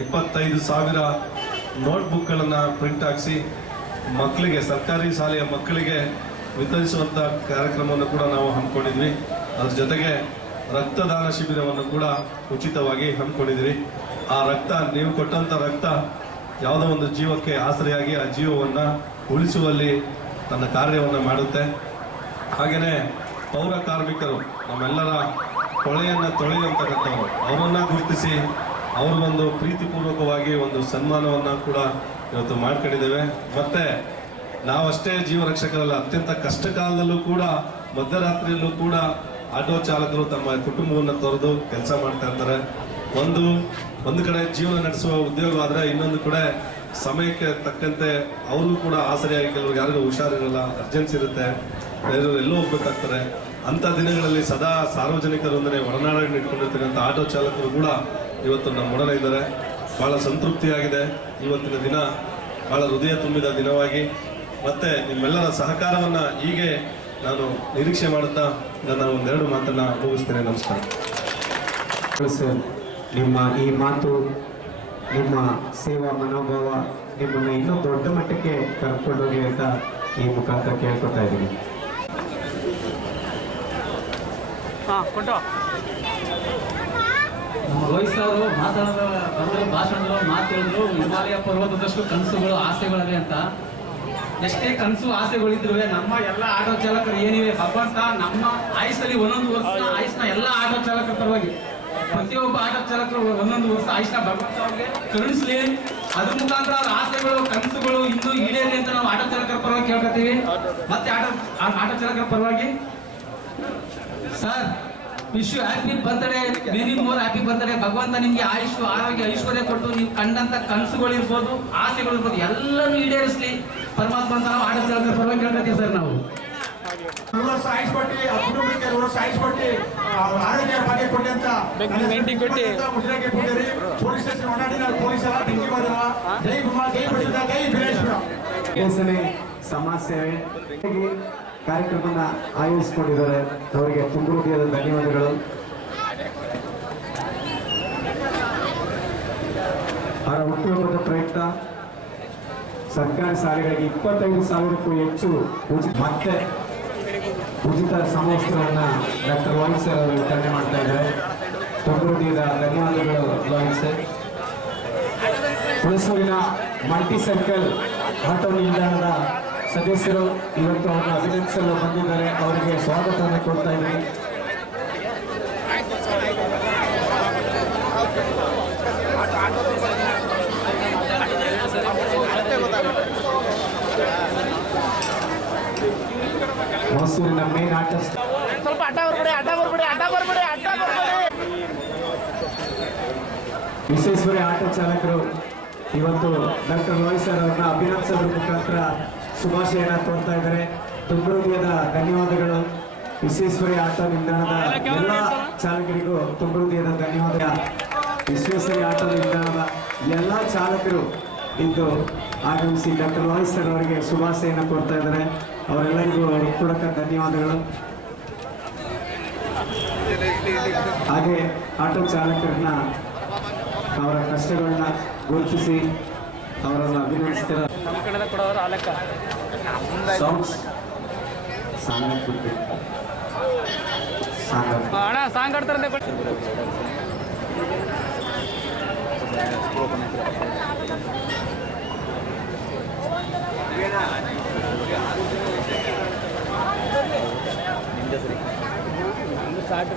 25,000 ನೋಟ್ಬುಕ್ಗಳನ್ನು ಪ್ರಿಂಟ್ ಹಾಕಿಸಿ ಮಕ್ಕಳಿಗೆ, ಸರ್ಕಾರಿ ಶಾಲೆಯ ಮಕ್ಕಳಿಗೆ ವಿತರಿಸುವಂಥ ಕಾರ್ಯಕ್ರಮವನ್ನು ಕೂಡ ನಾವು ಹಮ್ಮಿಕೊಂಡಿದ್ವಿ. ಅದ್ರ ಜೊತೆಗೆ ರಕ್ತದಾನ ಶಿಬಿರವನ್ನು ಕೂಡ ಉಚಿತವಾಗಿ ಹಮ್ಮಿಕೊಂಡಿದ್ವಿ. ಆ ರಕ್ತ, ನೀವು ಕೊಟ್ಟಂಥ ರಕ್ತ ಯಾವುದೋ ಒಂದು ಜೀವಕ್ಕೆ ಆಸರೆಯಾಗಿ ಆ ಜೀವವನ್ನು ಉಳಿಸುವಲ್ಲಿ ತನ್ನ ಕಾರ್ಯವನ್ನು ಮಾಡುತ್ತೆ. ಹಾಗೆಯೇ ಪೌರ ಕಾರ್ಮಿಕರು, ನಮ್ಮೆಲ್ಲರ ಕೊಳೆಯನ್ನು ತೊಳೆಯುವಂತಕ್ಕಂಥವ್ರು, ಅವರನ್ನು ಗುರುತಿಸಿ ಅವ್ರಿಗೊಂದು ಪ್ರೀತಿಪೂರ್ವಕವಾಗಿ ಒಂದು ಸನ್ಮಾನವನ್ನು ಕೂಡ ಇವತ್ತು ಮಾಡ್ಕೊಂಡಿದ್ದೇವೆ. ಮತ್ತು ನಾವಷ್ಟೇ ಜೀವರಕ್ಷಕರಲ್ಲ, ಅತ್ಯಂತ ಕಷ್ಟ ಕಾಲದಲ್ಲೂ ಕೂಡ, ಮಧ್ಯರಾತ್ರಿಯಲ್ಲೂ ಕೂಡ ಆಟೋ ಚಾಲಕರು ತಮ್ಮ ಕುಟುಂಬವನ್ನು ತೊರೆದು ಕೆಲಸ ಮಾಡ್ತಾ ಇರ್ತಾರೆ. ಒಂದು ಕಡೆ ಜೀವನ ನಡೆಸುವ ಉದ್ಯೋಗ ಆದರೆ, ಇನ್ನೊಂದು ಕಡೆ ಸಮಯಕ್ಕೆ ತಕ್ಕಂತೆ ಅವ್ರಿಗೂ ಕೂಡ ಆಸರೆಯಾಗಿ, ಕೆಲವ್ರಿಗೆ ಯಾರಿಗೂ ಹುಷಾರಿರಲ್ಲ, ಅರ್ಜೆನ್ಸಿ ಇರುತ್ತೆ, ಎಲ್ಲೋ ಹೋಗ್ಬೇಕಾಗ್ತಾರೆ. ಅಂಥ ದಿನಗಳಲ್ಲಿ ಸದಾ ಸಾರ್ವಜನಿಕರೊಂದನೆ ಒಡನಾಡಿ ಇಟ್ಕೊಂಡಿರ್ತಕ್ಕಂಥ ಆಟೋ ಚಾಲಕರು ಕೂಡ ಇವತ್ತು ನಮ್ಮೊಡನೆ ಇದ್ದಾರೆ. ಭಾಳ ಸಂತೃಪ್ತಿಯಾಗಿದೆ. ಇವತ್ತಿನ ದಿನ ಭಾಳ ಹೃದಯ ತುಂಬಿದ ದಿನವಾಗಿ, ಮತ್ತೆ ನಿಮ್ಮೆಲ್ಲರ ಸಹಕಾರವನ್ನು ಹೀಗೆ ನಾನು ನಿರೀಕ್ಷೆ ಮಾಡುತ್ತಾ ನನ್ನ ಒಂದೆರಡು ಮಾತನ್ನ ಮುಗಿಸ್ತೇನೆ. ನಮಸ್ಕಾರ ಸರ್. ನಿಮ್ಮ ಈ ಮಾತು, ನಿಮ್ಮ ಸೇವಾ ಮನೋಭಾವ ನಿಮ್ಮನ್ನು ಇನ್ನೂ ದೊಡ್ಡ ಮಟ್ಟಕ್ಕೆ ಕರ್ಕೊಂಡೋಗಿ ಅಂತ ಈ ಮುಖಾಂತರ ಕೇಳ್ಕೊತಾ ಇದ್ದೀನಿ. ನಮ್ಮ ರೋಹಿತ್ ಅವರು ಮಾತಾಡೋದು ಭಾಷಣಗಳು ಮಾತು ಹೇಳಿದ್ರು, ಹಿಮಾಲಯ ಪರ್ವತದಷ್ಟು ಕನಸುಗಳು ಆಸೆಗಳಿವೆ ಅಂತ. ಎಷ್ಟೇ ಕನಸು ಆಸೆಗಳಿದ್ರು ನಮ್ಮ ಎಲ್ಲ ಆಟೋ ಚಾಲಕರು ಏನಿವೆ, ಭಗವಂತ ನಮ್ಮ ಆಯುಷಲ್ಲಿ ಒಂದೊಂದು ವರ್ಷ ಆಯುಷ್ನ ಎಲ್ಲ ಆಟೋ ಚಾಲಕರ ಪರವಾಗಿ, ಪ್ರತಿಯೊಬ್ಬ ಆಟೋ ಚಾಲಕರು ಒಂದೊಂದು ವರ್ಷ ಆಯುಷ್ನ ಭಗವಂತ ಅವ್ರಿಗೆ ಕರುಣಿಸ್ಲಿ. ಅದ್ರ ಮುಖಾಂತರ ಅವ್ರ ಆಸೆಗಳು, ಕನಸುಗಳು ಇನ್ನೂ ಈಡೇರಲಿ ಅಂತ ನಾವು ಆಟೋ ಚಾಲಕರ ಪರವಾಗಿ ಕೇಳ್ಕೊತೀವಿ. ಮತ್ತೆ ಆಟೋ ಚಾಲಕರ ಪರವಾಗಿ sir, wish you happy birthday, many more happy birthday. ಭಗವಂತ ನಿಮ್ಗೆ ಆಯುಷ್, ಆರೋಗ್ಯ, ಐಶ್ವರ್ಯ ಕೊಟ್ಟು ನೀವು ಕಂಡಂತ ಕನಸುಗಳಿರ್ಬೋದು, ಆಸೆಗಳಿರ್ಬೋದು ಎಲ್ಲರೂ ಈಡೇರಿಸಲಿ ಪರಮಾತ್ಮ ಅಂತ ನಾವು ಆಟೋ ಚಾಲಕರ ಪರವಾಗಿ ಕೇಳ್ಕೊತೀವಿ ಸರ್. ನಾವು ಆಯುಷ್ ಕೊಟ್ಟು, ಆ ಕುಟುಂಬಕ್ಕೆ ಆಯುಷ್ ಕೊಟ್ಟು, ಆರೋಗ್ಯ ಭಾಗ್ಯ ಕೊಟ್ಟಿ ಅಂತ ಪೊಲೀಸ್ ಸ್ಟೇಷನ್ ಓಡಾಡಿ ನಾವು ಪೊಲೀಸ್ ಎಲ್ಲ ಡೆಂಗಿ ಮಾಡಿದ. ಜೈ ಭೀಮಾ, ಜೈ ಬಸವ, ಜೈ ವೀರೇಶ್ವರ. ಸಮಾಜ ಸೇವೆ ಕಾರ್ಯಕ್ರಮನ ಆಯೋಜಿಸಿಕೊಂಡಿದ್ದಾರೆ. ಅವರಿಗೆ ತುಂಬ ಹೃದಯದ ಧನ್ಯವಾದಗಳು. ಅವರ ಹುಟ್ಟುಹಬ್ಬದ ಪ್ರಯುಕ್ತ ಸರ್ಕಾರಿ ಶಾಲೆಗಳಿಗೆ 25,000ಕ್ಕೂ ಹೆಚ್ಚು ಉಚಿತ ಸಮವಸ್ತ್ರವನ್ನು ಡಾಕ್ಟರ್ ಲೋಹಿತ್ ಸರ್ ಅವರು ವಿತರಣೆ ಮಾಡ್ತಾ ಇದ್ದಾರೆ. ತುಂಬ ಹೃದಯದ ಧನ್ಯವಾದಗಳು ಲೋಹಿತ್ ಸರ್. ಹುಣಸೂರಿನ ಮಲ್ಟಿ ಸರ್ಕಲ್ ಆಟೋ ನಿಲ್ದಾಣದ ಸದಸ್ಯರು ಇವತ್ತು ಅವರನ್ನು ಅಭಿನಂದಿಸಲು ಬಂದಿದ್ದಾರೆ. ಅವರಿಗೆ ಸ್ವಾಗತವನ್ನು ಕೊಡ್ತಾ ಇದ್ದೀನಿ. ಮೈಸೂರಿನ ಮೇನ್ ಆರ್ಟಿಸ್ಟ್ ವಿಶ್ವೇಶ್ವರಿ ಆಟೋ ಚಾಲಕರು ಇವತ್ತು ಡಾಕ್ಟರ್ ಲೋಹಿತ್ ಸರ್ ಅವರನ್ನ ಅಭಿನಂದಿಸೋದ್ರ ಮುಖಾಂತರ ಶುಭಾಶಯನ ತೋರ್ತಾ ಇದ್ದಾರೆ. ತುಂಬ ಹೃದಯದ ಧನ್ಯವಾದಗಳು. ವಿಶ್ವೇಶ್ವರಿ ಆಟೋ ನಿಲ್ದಾಣದ ಎಲ್ಲ ಚಾಲಕರಿಗೂ ತುಂಬ ಹೃದಯದ ಧನ್ಯವಾದ. ವಿಶ್ವೇಶ್ವರಿ ಆಟೋ ನಿಲ್ದಾಣದ ಎಲ್ಲ ಚಾಲಕರು ಇಂದು ಆಗಮಿಸಿ ಡಾಕ್ಟರ್ ಲಾಯ್ ಸರ್ ಅವರಿಗೆ ಶುಭಾಶಯನ ಕೊಡ್ತಾ ಇದ್ದಾರೆ. ಅವರೆಲ್ಲರಿಗೂ ಹೃತ್ಪೂರ್ವಕ ಧನ್ಯವಾದಗಳು. ಹಾಗೆ ಆಟೋ ಚಾಲಕರನ್ನ ಅವರ ಕಷ್ಟಗಳನ್ನ ಗುರುತಿಸಿ ಅವರನ್ನು ಅಭಿನಂದಿಸ್ತಾರೆ. ನಮ್ಮ ಕಡೆದ ಕೊಡೋರು ಆ ಲೆಕ್ಕ. ಅಣ್ಣ ಸಾಂಗ್ ಆಡ್ತಾರಂತೆ ಸಾಟ್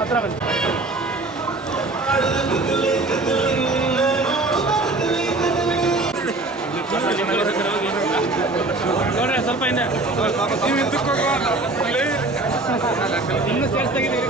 ಹತ್ರ ಬನ್ನಿ. ನೋಡ್ರಿ ಸ್ವಲ್ಪ ಹಿಂದೆ ಇನ್ನೂ ಸೇರಿಸ್ತಾಗಿದ್ದೀವಿ.